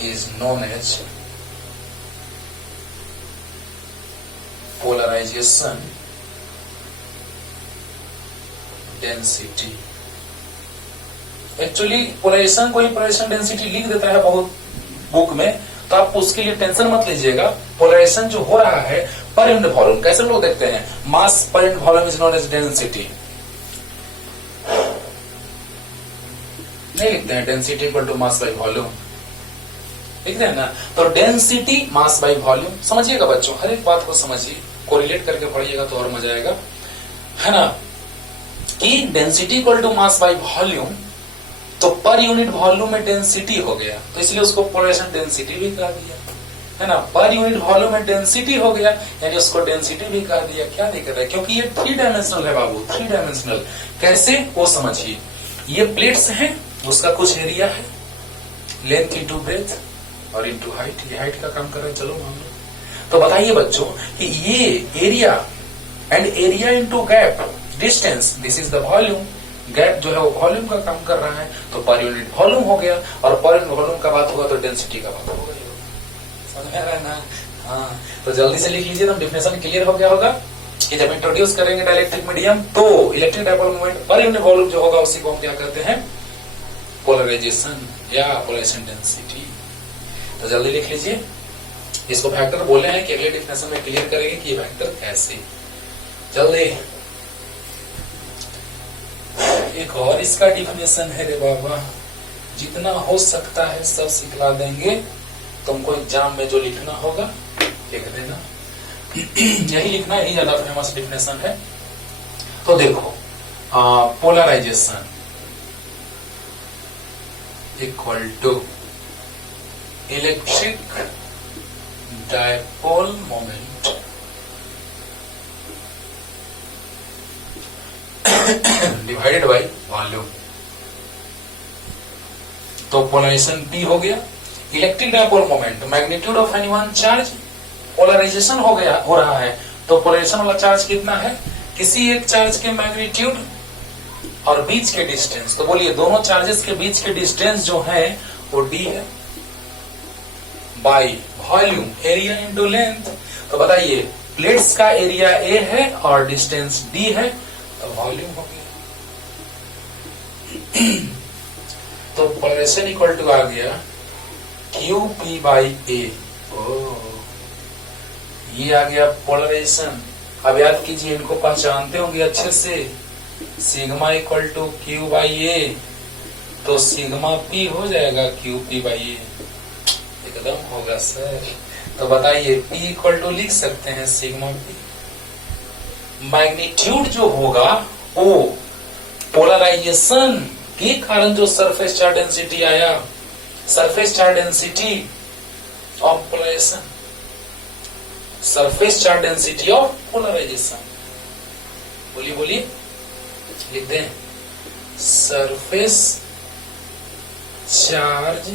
is known as polarization density. Actually polarization को ही polarisation density लिख देता है बहुत book में, तो आप उसके लिए टेंशन मत लीजिएगा। पोलराइजेशन जो हो रहा है पर यूनिट वॉल्यूम, कैसे लोग देखते हैं, mass per unit volume is known as density, नहीं लिखते हैं density equal to mass by volume, लिखते हैं ना। तो डेंसिटी मास बाई वॉल्यूम, समझिएगा बच्चों, हर एक बात को समझिए, कोरिलेट करके पढ़िएगा तो और मजा आएगा, है ना। कि density equal to mass by volume, तो पर यूनिट वॉल्यूम में डेंसिटी हो गया, तो इसलिए उसको पोलराइजेशन डेंसिटी भी कह दिया, है ना। पर यूनिट वॉल्यूम में डेंसिटी हो गया, यानी उसको डेंसिटी भी कह दिया। क्या दिक्कत है, क्योंकि ये 3 डायमेंशनल है बाबू, 3 डायमेंशनल। कैसे, वो समझिए। ये प्लेट्स हैं, उसका कुछ एरिया है, लेंथ इंटू ब्रेथ और इंटू हाइट, ये हाइट का काम कर रहे हैं, चलो मान लो। तो बताइए बच्चों कि ये area and area into gap distance, this is the volume. Gap जो है वो वॉल्यूम का काम कर रहा है, तो पर यूनिट वॉल्यूम हो गया, और पर यूनिट वॉल्यूम का बात होगा तो डेंसिटी का बात होगा। समझ में आ रहा है ना? हाँ, तो जल्दी से लिख लीजिए, तो डिफिनेशन क्लियर हो गया होगा कि जब इंट्रोड्यूस करेंगे डाइलेक्ट्रिक मीडियम तो electric dipole moment per unit volume जो होगा उसी को हम क्या कहते हैं, पोलराइजेशन या पोलराइजेशन डेंसिटी। तो जल्दी लिख लीजिए, इसको फैक्टर बोले हैं कि अगले डिफिनेशन में क्लियर करेंगे कि ये फैक्टर कैसे। जल्दी, एक और इसका डिफिनेशन है रे बाबा, जितना हो सकता है सब सिखला देंगे, तुमको एग्जाम में जो लिखना होगा लिख देना। यही लिखना, यही ज्यादा फेमस डिफिनेशन है। तो देखो, polarization equal to electric dipole moment divided by volume. तो पोलराइजेशन P हो गया, electric dipole moment magnitude of any one charge, polarization हो गया, हो रहा है, तो पोलराइजेशन वाला चार्ज कितना है, किसी एक चार्ज के मैग्नीट्यूड और बीच के डिस्टेंस। तो बोलिए दोनों चार्जेस के बीच के डिस्टेंस जो है वो D है, by volume area into length. तो बताइए प्लेट्स का एरिया A है और डिस्टेंस D है, तो वॉल्यूम हो गया। तो पोलराइजेशन इक्वल टू आ गया QP बाई A। ये आ गया पोलराइजेशन। अब याद कीजिए, इनको पहचानते होंगे अच्छे से, sigma equal to Q by A, तो सिग्मा P हो जाएगा QP बाई A, एकदम होगा सर। तो बताइए P इक्वल टू लिख सकते हैं सिग्मा P। मैग्नीट्यूड जो होगा वो पोलराइजेशन के कारण जो सरफेस चार्ज डेंसिटी आया, surface charge density of polarization, surface charge density of polarization. बोलिए बोलिए, लिख दें, surface charge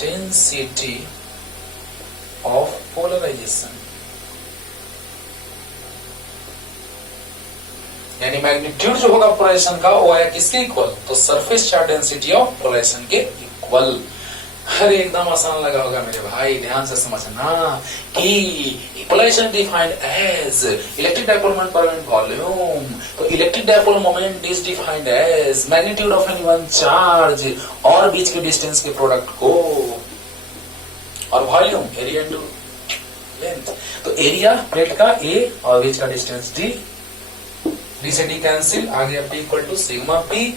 density of polarization, यानी मैग्नीट्यूड जो होगा पोलराइजेशन का वो है किसके इक्वल, तो surface charge density of polarization के इक्वल। अरे एकदम आसान लगा होगा मेरे भाई, ध्यान से समझना कि polarisation defined as electric dipole moment per unit volume. तो electric dipole moment is defined as magnitude of any one charge और बीच के डिस्टेंस के प्रोडक्ट को, और वॉल्यूम एरिया इनटू लेंथ। तो एरिया प्लेट का ए और बीच का डिस्टेंस डी, डी से डी कैंसिल, आ गया P equal to sigma P।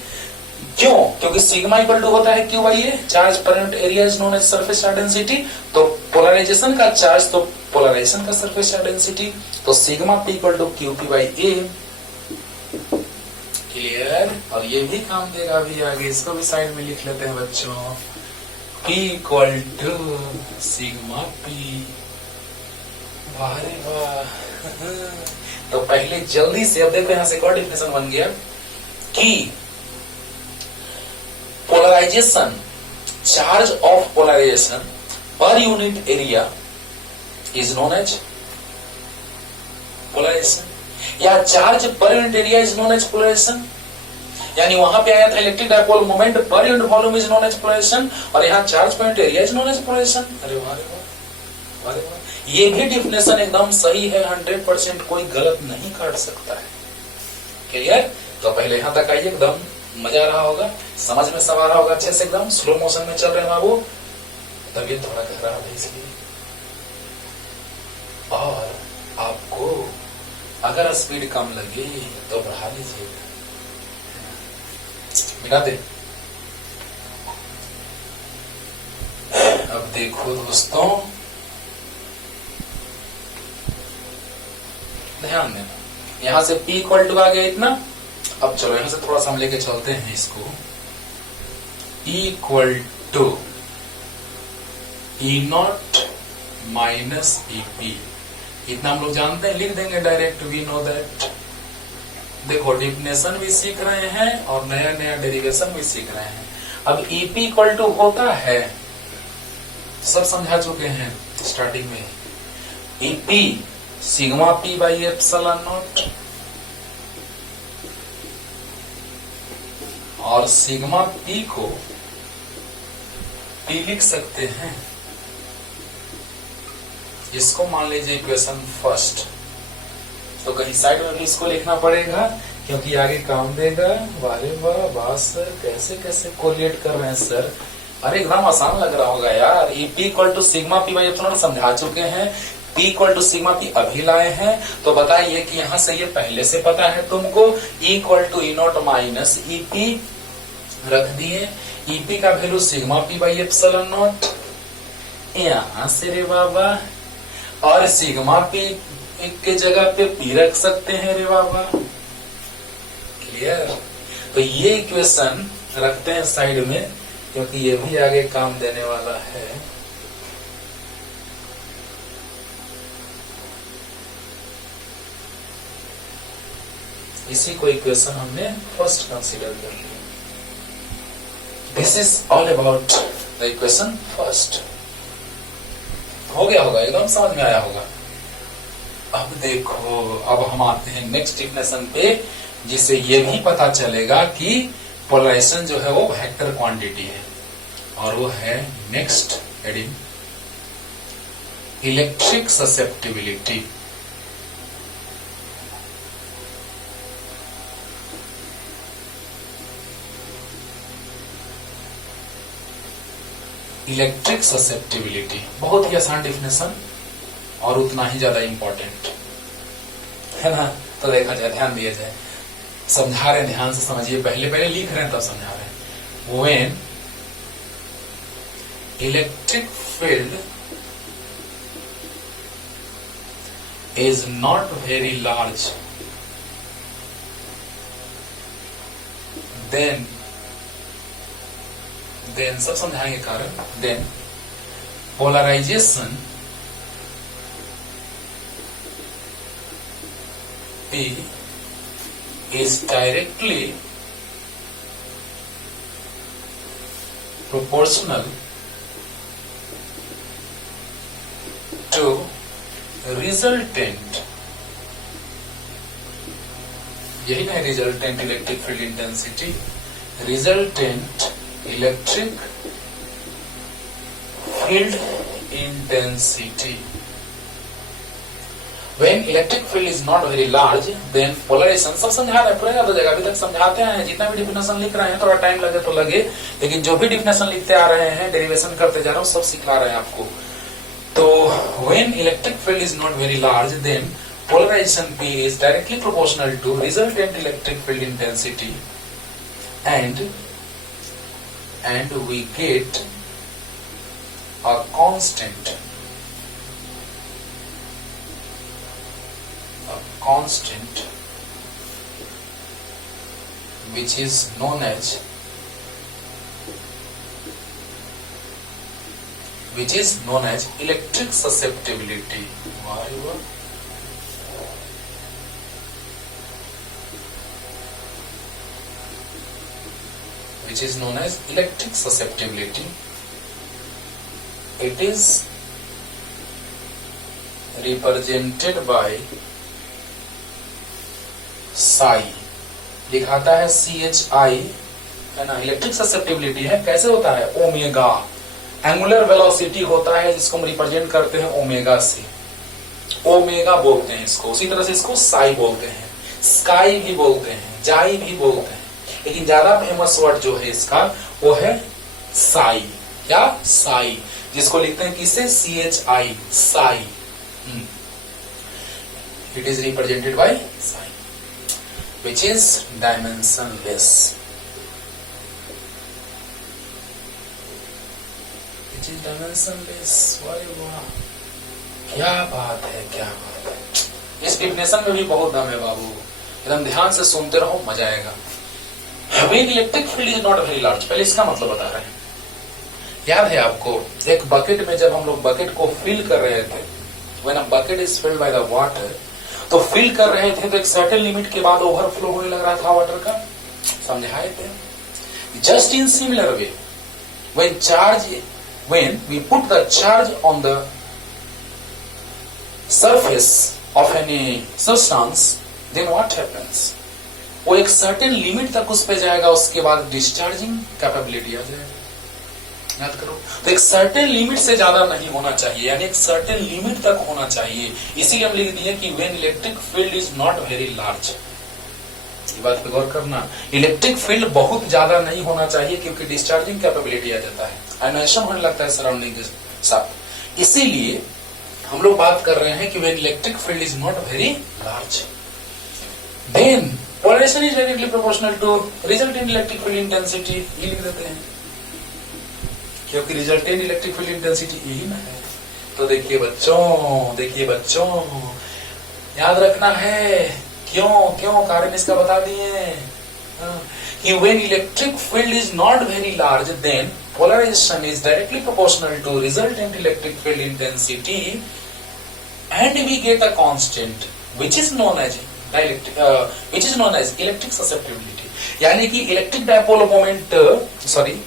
क्यों? क्योंकि सिग्मा इक्वल टू होता है Q by A, charge per unit area is known as surface charge density. तो पोलराइजेशन का चार्ज तो पोलराइजेशन का सरफेस चार्ज डेंसिटी, तो sigma P equal to Q P by A. Clear? और ये भी काम देगा अभी आगे, इसको भी साइड में लिख लेते हैं बच्चों, P equal to sigma P। वाह रे वाह। तो पहले जल्दी से अब देखो यहां से एक और डिफिनेशन बन गया कि polarisation, charge of polarisation per unit area is known as polarisation, या charge per unit area is known as polarisation. यानी वहां पे आया था electric dipole moment per unit volume is known as polarisation, और यहाँ charge per unit area is known as polarisation. अरे वाह रे वाह, अरे वाह, ये भी डिफिनेशन एकदम सही है, 100%, कोई गलत नहीं काट सकता है। क्लियर? तो पहले यहां तक आइए, एकदम मजा आ रहा होगा, समझ में सब आ रहा होगा अच्छे से, एकदम स्लो मोशन में चल रहे हैं बाबू, तबीयत थोड़ा खराब है इसलिए। और आपको अगर स्पीड कम लगे तो बढ़ा लीजिएगा, मिला दे। अब देखो दोस्तों, ध्यान देना, यहां से P इक्वल टू आ गया इतना। अब चलो यहां से थोड़ा सा हम लेके चलते हैं इसको, E equal to E naught minus E P, इतना हम लोग जानते हैं, लिख देंगे डायरेक्ट, वी नो दैट। देखो डिफिनेशन भी सीख रहे हैं और नया नया डेरिवेशन भी सीख रहे हैं। अब ईपी इक्वल टू होता है, सब समझा चुके हैं स्टार्टिंग में, EP sigma P by epsilon not, और सिग्मा पी को पी लिख सकते हैं, इसको मान लीजिए इक्वेशन फर्स्ट। तो कहीं साइड में भी इसको लिखना पड़ेगा क्योंकि आगे काम देगा। वारे वाह वाह सर, कैसे कैसे कोरिलेट कर रहे हैं सर, अरे एकदम आसान लग रहा होगा यार। E P equal to sigma P by epsilon समझा चुके हैं, P equal to sigma P अभी लाए हैं। तो बताइए कि यहां से ये पहले से पता है तुमको, E equal to E naught minus E P रख दिए, ईपी का value sigma P by epsilon naught, यहां से रे बाबा, और सिग्मा पी के जगह पे पी रख सकते हैं रे बाबा। क्लियर? तो ये इक्वेशन रखते हैं साइड में क्योंकि ये भी आगे काम देने वाला है। इसी को इक्वेशन हमने फर्स्ट कंसीडर कर लिया। This is all about the equation first. हो गया होगा, एकदम समझ में आया होगा। अब देखो, अब हम आते हैं नेक्स्ट डिफिनेशन पे, जिससे ये भी पता चलेगा कि पोलराइजेशन जो है वो वेक्टर क्वांटिटी है, और वो है next heading, electric susceptibility. Electric susceptibility बहुत ही आसान डिफिनेशन और उतना ही ज्यादा इंपॉर्टेंट है ना। तो देखा जाए, ध्यान दिया जाए, समझा रहे हैं, ध्यान से समझिए, पहले पहले लिख रहे हैं तब समझा रहे हैं। When electric field is not very large, then सब समझाएंगे कारण, then polarization P is directly proportional to resultant, यही ना resultant electric field intensity, resultant electric field intensity. When electric field is not very large, then polarization, सब समझा रहे हैं, पूरा याद हो जाएगा, अभी तक समझाते हैं, जितना भी डिफिनेशन लिख रहे हैं, थोड़ा टाइम लगे तो लगे, लेकिन जो भी डिफिनेशन लिखते आ रहे हैं, डेरिवेशन करते जा रहे हैं, सब सिखा रहे हैं आपको। तो when electric field is not very large, then polarization P is directly proportional to resultant electric field intensity, and we get a constant which is known as electric susceptibility. Which is known as electric susceptibility. It is represented by psi, दिखाता है CHI, है ना। Electric susceptibility है, कैसे होता है, omega, angular velocity होता है जिसको हम रिप्रेजेंट करते हैं ओमेगा से, ओमेगा बोलते हैं इसको। उसी तरह से इसको साई बोलते हैं, स्काई भी बोलते हैं, जाई भी बोलते हैं, लेकिन ज्यादा फेमस वर्ड जो है इसका वो है साई, क्या, साई, जिसको लिखते हैं किससे, CHI, Sai. It is represented by Sai, which is dimensionless. Which is dimensionless. वाह, क्या बात है, क्या बात है। इस डिफिनेशन में भी बहुत दम है बाबू, एकदम ध्यान से सुनते रहो, मजा आएगा। When electric field is not very large, पहले इसका मतलब बता रहे हैं। याद है आपको, एक बकेट में जब हम लोग बकेट को फिल कर रहे थे, when a bucket is filled by the water, तो फिल कर रहे थे तो एक सर्टेन लिमिट के बाद ओवरफ्लो होने लग रहा था वाटर का, समझाए थे। Just in similar way, when we put the charge on the surface of any substance, then what happens? वो एक सर्टेन लिमिट तक उस पे जाएगा, उसके बाद डिस्चार्जिंग कैपेबिलिटी आ जाएगी। याद करो, तो एक सर्टेन लिमिट से ज्यादा नहीं होना चाहिए, यानी एक सर्टेन लिमिट तक होना चाहिए। इसीलिए हम लिख दिए कि when electric field is not very large, ये बात पे गौर करना, इलेक्ट्रिक फील्ड बहुत ज्यादा नहीं होना चाहिए क्योंकि डिस्चार्जिंग कैपेबिलिटी आ जाता है, आयनाइजेशन होने लगता है सराउंडिंग के साथ। इसीलिए हम लोग बात कर रहे हैं कि when electric field is not very large, then polarization is directly proportional to resultant electric field intensity, ये लिख देते हैं, क्योंकि रिजल्टेंट इलेक्ट्रिक फील्ड इंटेंसिटी यही ना है। तो देखिए बच्चों, याद रखना है, क्यों कारण इसका बता दिए कि when electric field is not very large, then polarization is directly proportional to resultant electric field intensity, and we get a constant which is known as electric susceptibility। यानी कि इलेक्ट्रिक डायपोल मोमेंट,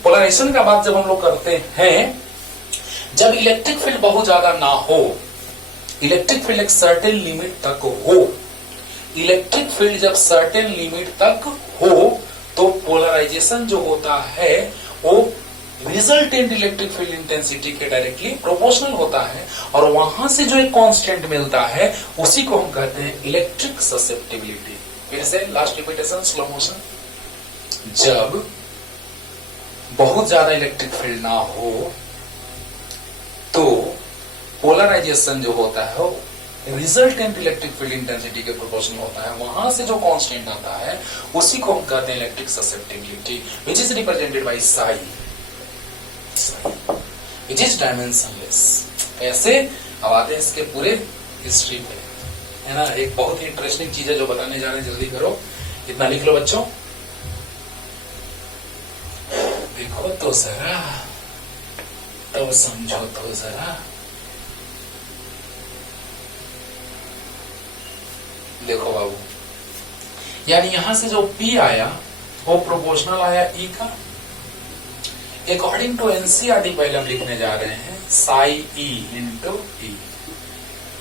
पोलराइजेशन का बात जब हम लोग करते हैं, जब इलेक्ट्रिक फील्ड बहुत ज्यादा ना हो, इलेक्ट्रिक फील्ड एक सर्टेन लिमिट तक हो, इलेक्ट्रिक फील्ड जब सर्टेन लिमिट तक हो, तो पोलराइजेशन जो होता है वो रिजल्टेंट इलेक्ट्रिक फील्ड इंटेंसिटी के डायरेक्टली प्रोपोर्शनल होता है, और वहां से जो एक कांस्टेंट मिलता है उसी को हम कहते हैं इलेक्ट्रिक ससेप्टिबिलिटी। फिर से लास्ट रिपीटेशन, स्लो मोशन, जब बहुत ज्यादा इलेक्ट्रिक फील्ड ना हो तो पोलराइजेशन जो होता है वो रिजल्टेंट इलेक्ट्रिक फील्ड इंटेंसिटी के प्रोपोर्शनल होता है, वहां से जो कांस्टेंट आता है उसी को हम कहते हैं electric susceptibility, which is represented by Sai, which is dimensionless. कैसे, अब आते हैं इसके पूरे हिस्ट्री पे, है ना। एक बहुत ही इंटरेस्टिंग चीज है जो बताने जा रहे हैं, जल्दी करो, इतना लिख लो बच्चों, देखो तो जरा, तो समझो तो जरा। देखो बाबू, यानी यहां से जो P आया वो प्रोपोर्शनल आया E का, अकॉर्डिंग टू एनसीईआरटी पहले हम लिखने जा रहे हैं साई E इंटू E,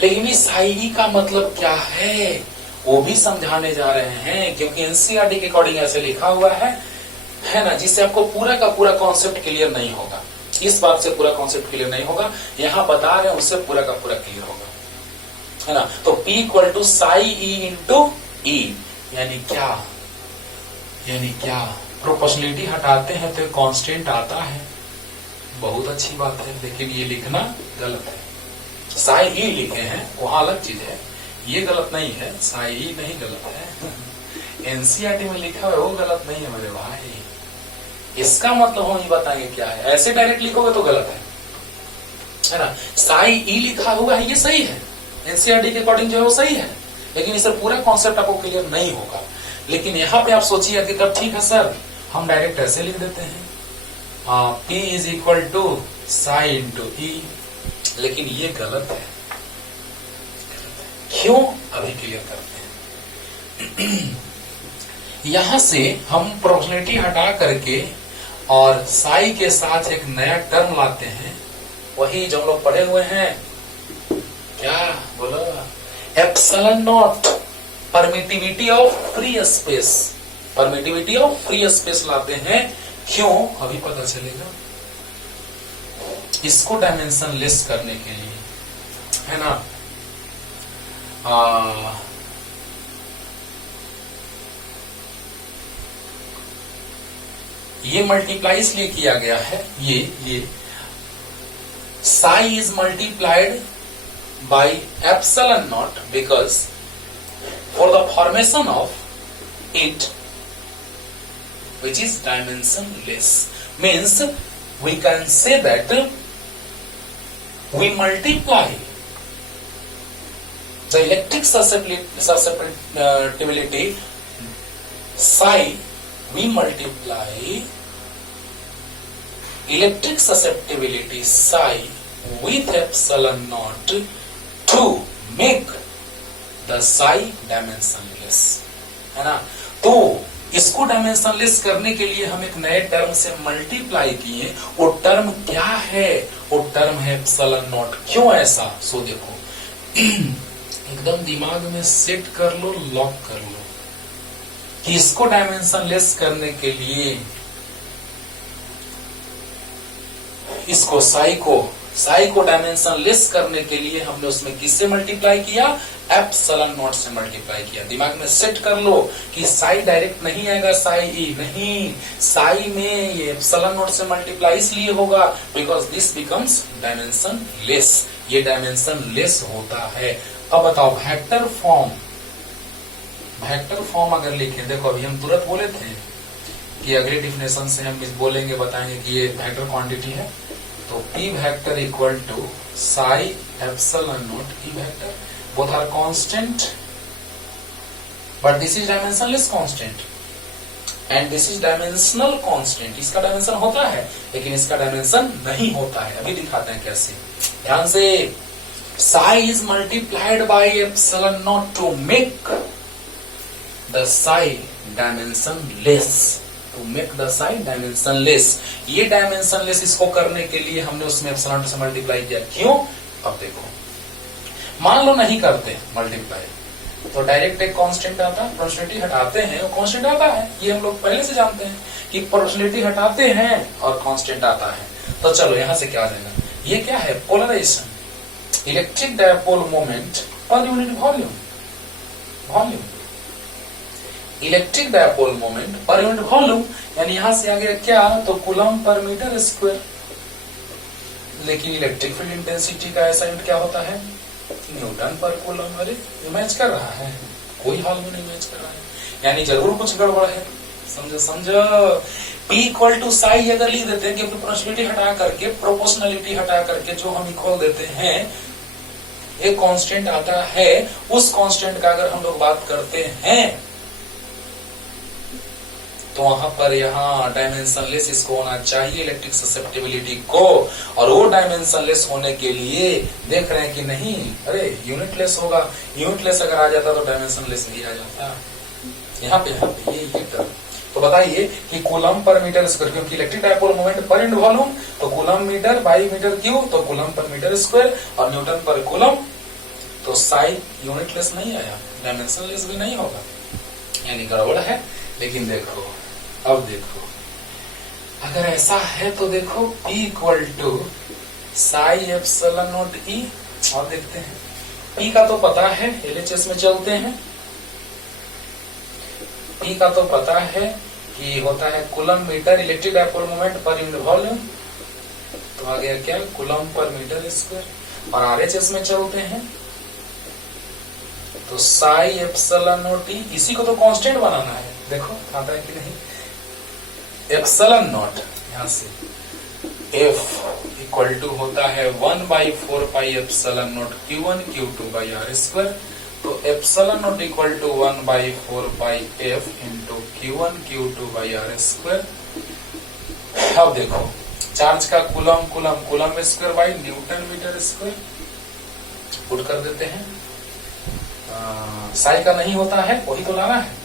लेकिन इस साई E का मतलब क्या है वो भी समझाने जा रहे हैं, क्योंकि एनसीईआरटी के अकॉर्डिंग ऐसे लिखा हुआ है ना, जिससे आपको पूरा का पूरा कॉन्सेप्ट क्लियर नहीं होगा। इस बात से पूरा कॉन्सेप्ट क्लियर नहीं होगा, यहां बता रहे हैं उससे पूरा का पूरा क्लियर होगा, है ना। तो P equal to psi E into E, यानी क्या प्रोपोर्शनलिटी हटाते हैं तो कांस्टेंट आता है, बहुत अच्छी बात है, लेकिन ये लिखना गलत है। साई ई लिखे हैं वहां अलग चीज है, ये गलत नहीं है, साई ई नहीं गलत है, एनसीईआरटी में लिखा है वो गलत नहीं है मेरे भाई। इसका मतलब हम ये बताएंगे क्या है, ऐसे डायरेक्ट लिखोगे तो गलत है ना। साई ई लिखा हुआ है ये सही है, एनसीईआरटी के अकॉर्डिंग जो है वो सही है, लेकिन इससे पूरा कॉन्सेप्ट आपको क्लियर नहीं होगा। लेकिन यहाँ पे आप सोचिए कि तब ठीक है सर हम डायरेक्ट ऐसे लिख देते हैं P is equal to psi into E, लेकिन ये गलत है। क्यों, अभी क्लियर करते हैं। यहां से हम प्रोपोर्शनलिटी हटा करके और साई के साथ एक नया टर्म लाते हैं, वही जो हम लोग पढ़े हुए हैं, क्या बोलो, epsilon naught permittivity of free space, permittivity of free space लाते हैं। क्यों, अभी पता चलेगा। इसको डायमेंशन लेस करने के लिए, है ना, ये मल्टीप्लाई इसलिए किया गया है, ये Sai is multiplied by epsilon not because for the formation of it which is dimensionless, means we can say that we multiply the electric susceptibility psi, we multiply electric susceptibility psi with epsilon naught to make the psi dimensionless, है ना। तो इसको dimensionless करने के लिए हम एक नए टर्म से मल्टीप्लाई किए, वो टर्म क्या है, वो टर्म है एप्सिलॉन नॉट। क्यों ऐसा, सो देखो एकदम दिमाग में सेट कर लो, लॉक कर लो कि इसको डायमेंशनलेस करने के लिए इसको साई को डायमेंशनलेस करने के लिए हमने उसमें किससे मल्टीप्लाई किया, एप्सिलॉन नॉट से मल्टीप्लाई किया। दिमाग में सेट कर लो कि साई डायरेक्ट नहीं आएगा, साई ई नहीं, साई में ये एप्सिलॉन नॉट से मल्टीप्लाई इसलिए होगा because this becomes dimension less, ये डायमेंशन लेस होता है। अब बताओ वेक्टर फॉर्म अगर लिखें, देखो अभी हम तुरंत बोले थे कि अगले डिफिनेशन से हम बोलेंगे, बताएंगे कि ये वेक्टर क्वांटिटी है, तो P vector equal to psi epsilon naught E vector, both are constant but this is dimensionless constant and this is dimensional constant। इसका डायमेंशन होता है लेकिन इसका डायमेंशन नहीं होता है, अभी दिखाते हैं कैसे, ध्यान से। psi is multiplied by epsilon naught to make the psi dimensionless, to make the psi dimensionless। ये dimensionless इसको करने के लिए हमने उसमें एप्सिलॉन से मल्टीप्लाई किया। क्यों, अब देखो, मान लो नहीं करते मल्टीप्लाई तो डायरेक्ट एक कांस्टेंट आता है, प्रोपोर्शनलिटी हटाते हैं वो कांस्टेंट आता है, ये हम लोग पहले से जानते हैं कि प्रोपोर्शनलिटी हटाते हैं और कांस्टेंट आता है। तो चलो यहां से क्या आ जाएगा, ये क्या है, polarization, electric dipole moment per unit volume, electric dipole moment per unit volume, यानी यहां से आ गया क्या, तो कूलम पर मीटर स्क्वायर। लेकिन इलेक्ट्रिक फील्ड इंटेंसिटी का ऐसा यूनिट क्या होता है, न्यूटन पर कूलम। अरे मैच कर रहा है, कोई हाल में नहीं मैच कर रहा है, यानी जरूर कुछ गड़बड़ है, समझो। P इक्वल टू साई अगर लिख देते हैं, क्योंकि प्रोपोर्शनलिटी हटा करके जो हम इक्वल देते हैं, एक कांस्टेंट आता है, उस कांस्टेंट का अगर हम लोग बात करते हैं तो वहां पर यहाँ डायमेंशनलेस इसको होना चाहिए इलेक्ट्रिक ससेप्टिबिलिटी को, और वो डायमेंशनलेस होने के लिए देख रहे हैं कि नहीं, अरे यूनिटलेस होगा, यूनिटलेस अगर आ जाता तो डायमेंशनलेस भी आ जाता। यहाँ पे ये टर्म, तो बताइए कि कूलम पर मीटर स्क्वायर, क्योंकि electric dipole moment per unit volume, तो coulomb metre by metre cube, तो कूलम पर मीटर स्क्वायर, और न्यूटन पर कूलम, तो साई यूनिटलेस नहीं आया, डायमेंशनलेस भी नहीं होगा, यानी गड़बड़ है। लेकिन देखो, अब देखो अगर ऐसा है तो देखो P equal to psi epsilon naught E. और देखते हैं P का तो पता है, LHS में चलते हैं। P का तो पता है कि होता है coulomb metre electric dipole moment per unit volume. तो आ गया क्या, कूलम पर मीटर स्क्वायर। और RHS में चलते हैं तो साई एप्सिलॉन नॉट ई, इसी को तो कांस्टेंट बनाना है। देखो आता है कि नहीं, एप्सिलॉन नॉट यहां से F इक्वल टू होता है 1/4 pi epsilon naught Q1 Q2 by R square. तो epsilon naught equal to 1/4 pi F into Q1 Q2 by R square. अब देखो चार्ज का coulomb coulomb coulomb square by newton metre square put कर देते हैं। साई का नहीं होता है, वही तो लाना है।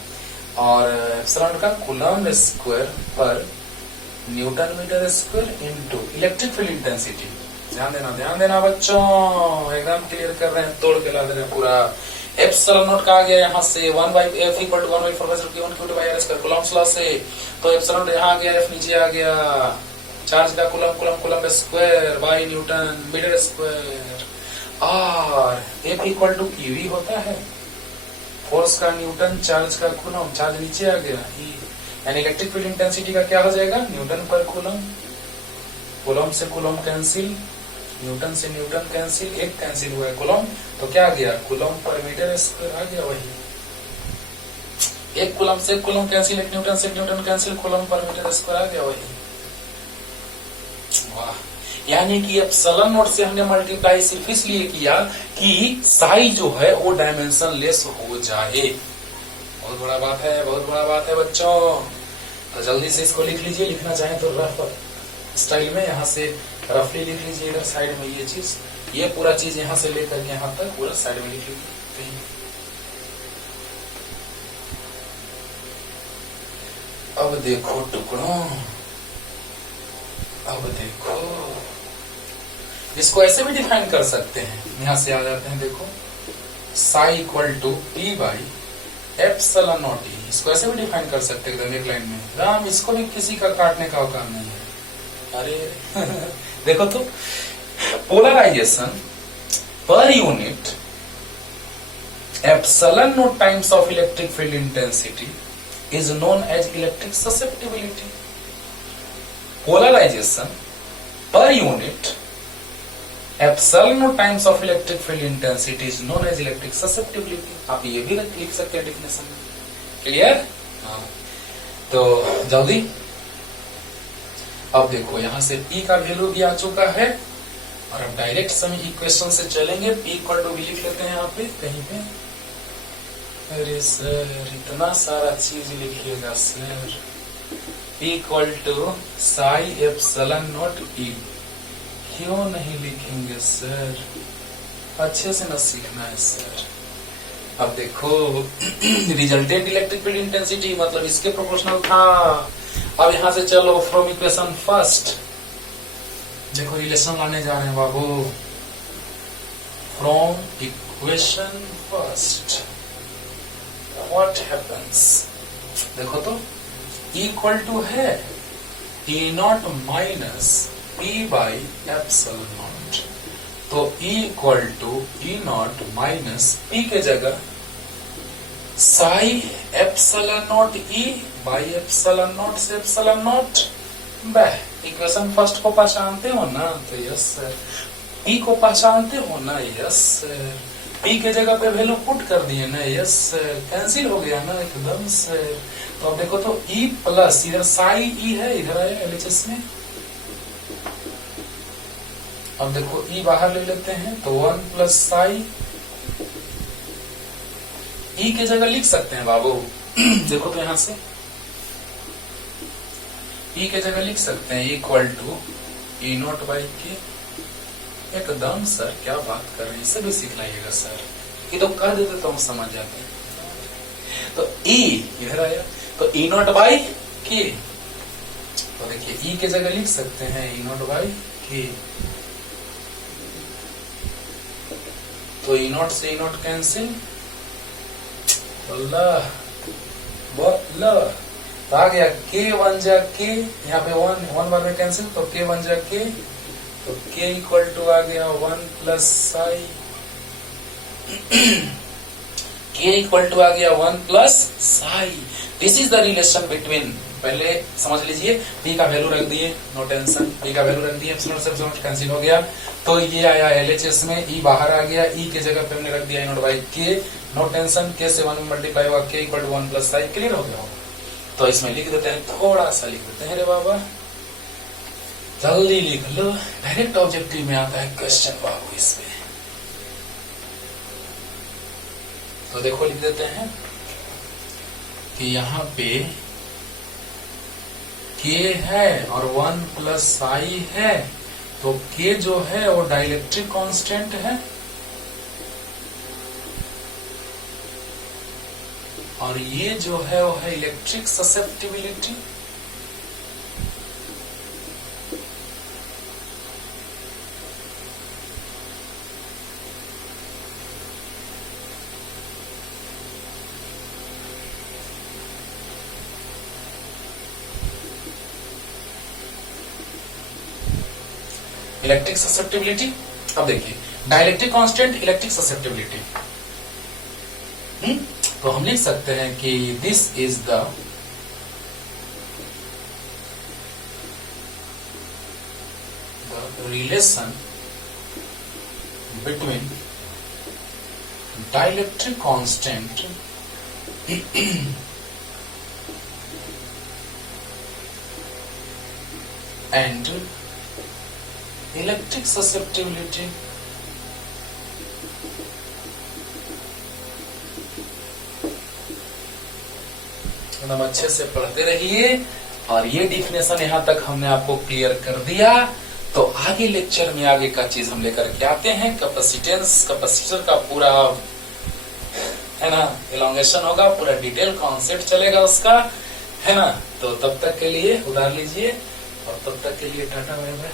और एप्सिलॉन का coulomb square per newton metre square into electric field intensity. ध्यान देना बच्चों, एकदम क्लियर कर रहे हैं, तोड़ के ला दे रहे हैं पूरा। एप्सिलॉन नॉट का आ गया यहाँ से 1/F equal to 1/4 Q1 Q2 by R square coulomb's law से। तो एप्सिलॉन यहाँ आ गया, F नीचे आ गया, चार्ज का coulomb coulomb coulomb square by newton metre square. और F इक्वल टू QE होता है, फोर्स का न्यूटन चार्ज का कूलम, चार्ज नीचे आ गया, यानी इलेक्ट्रिक फील्ड इंटेंसिटी का क्या हो जाएगा, न्यूटन पर कूलम। कूलम से कूलम कैंसिल, न्यूटन से न्यूटन कैंसिल, एक कैंसिल हुआ है कूलम, तो क्या आ गया, कूलम पर मीटर स्क्वायर आ गया। वही एक कूलम से कूलम कैंसिल, एक न्यूटन से newton cancel, coulomb per metre square आ गया। वही वाह, यानी कि एप्सिलॉन नॉट से हमने मल्टीप्लाई सिर्फ इसलिए किया कि साई जो है वो डायमेंशन लेस हो जाए। बहुत बड़ा बात है, बहुत बड़ा बात है बच्चों। तो जल्दी से इसको लिख लीजिए, लिखना चाहें तो रफ स्टाइल में यहाँ से रफली लिख लीजिए। इधर साइड में ये चीज, ये पूरा चीज यहाँ से लेकर के यहाँ तक पूरा साइड में लिख लीजिए। अब देखो टुकड़ों, अब देखो इसको ऐसे भी डिफाइन कर सकते हैं। यहां से आ जाते हैं, देखो psi equal to P by epsilon naught E, इसको ऐसे भी डिफाइन कर सकते हैं एक लाइन में। राम, इसको भी किसी का काटने का औकात नहीं है। अरे देखो तो polarization per unit epsilon naught times of electric field intensity is known as electric susceptibility. Polarization per unit epsilon naught times of electric field intensity is known as electric susceptibility. आप ये भी लिख सकते हैं डेफिनेशन में। Clear? हाँ, तो जल्दी अब देखो यहां से P का वैल्यू भी आ चुका है और अब डायरेक्ट समी इक्वेशन से चलेंगे। P इक्वल टू भी लिख लेते हैं यहाँ पे कहीं पे। अरे सर इतना सारा चीज लिखिएगा sir. P equal to psi epsilon naught E, क्यों नहीं लिखेंगे सर, अच्छे से न सीखना है सर। अब देखो रिजल्टेंट इलेक्ट्रिक फील्ड इंटेंसिटी मतलब इसके प्रोपोर्शनल था। अब यहां से चलो फ्रॉम इक्वेशन फर्स्ट, देखो रिलेशन लाने जा रहे हैं बाबू। From equation first what happens, देखो तो इक्वल टू है E naught minus P by epsilon naught. तो E equal to E naught minus P के जगह psi epsilon naught E by epsilon naught से एप्सिलॉन नॉट। इक्वेशन फर्स्ट को पहचानते हो ना, तो यस सर। P को पहचानते हो ना, यस सर। P के जगह पे वैल्यू पुट कर दिए ना, यस सर। कैंसिल हो गया ना एकदम सर। तो अब देखो तो E प्लस, इधर साई E है, इधर है LHS में। अब देखो E बाहर ले लेते हैं तो 1 प्लस साई, E के जगह लिख सकते हैं बाबू। देखो तो यहां से E के जगह लिख सकते हैं equal to E naught by K. एकदम सर क्या बात कर रहे हैं, इसे भी सीख लाइएगा सर। ये तो कह देते तो हम समझ जाते हैं। तो E इधर आया तो E नॉट बाई के। तो देखिए E के जगह लिख सकते हैं E नॉट बाई के। तो E नॉट से E नॉट कैंसिल, तो आ गया के वन जा के, यहाँ पे वन वन बार में कैंसिल, तो के वन जा के, तो के इक्वल टू आ गया 1 प्लस साई, के इक्वल टू आ गया 1 plus Sai. This is the relation between, पहले समझ लीजिए p का वैल्यू रख दिए, नो टेंशन, p का वैल्यू रख दिए, एप्सिलॉन से एप्सिलॉन कैंसिल हो गया, तो ये आया LHS में, e बाहर आ गया, e के जगह पे हमने रख दिया naught by k, no tension, k से 1 मल्टीप्लाई हुआ, k equal to 1 plus psi, clear हो गया होगा। तो इसमें लिख देते हैं, थोड़ा सा लिख देते हैं रे बाबा, जल्दी लिख लो, डायरेक्ट ऑब्जेक्टिव में आता है क्वेश्चन बाबू इसमें। तो देखो लिख देते हैं कि यहाँ पे k है और 1 प्लस साई है, तो k जो है वो डाइलेक्ट्रिक कांस्टेंट है, और ये जो है वो है इलेक्ट्रिक ससेप्टिबिलिटी। इलेक्ट्रिक ससेप्टिबिलिटी, अब देखिए डाइलेक्ट्रिक कांस्टेंट, इलेक्ट्रिक ससेप्टिबिलिटी, तो हम लिख सकते हैं कि this is the relation between dielectric constant and electric susceptibility. एकदम अच्छे से पढ़ते रहिए, और ये डिफिनेशन यहाँ तक हमने आपको क्लियर कर दिया। तो आगे लेक्चर में आगे का चीज हम लेकर के आते हैं, कैपेसिटेंस, कैपेसिटर का पूरा है ना एलोंगेशन होगा, पूरा डिटेल कॉन्सेप्ट चलेगा उसका, है ना। तो तब तक के लिए उतार लीजिए, और तब तक के लिए टाटा बाय बाय।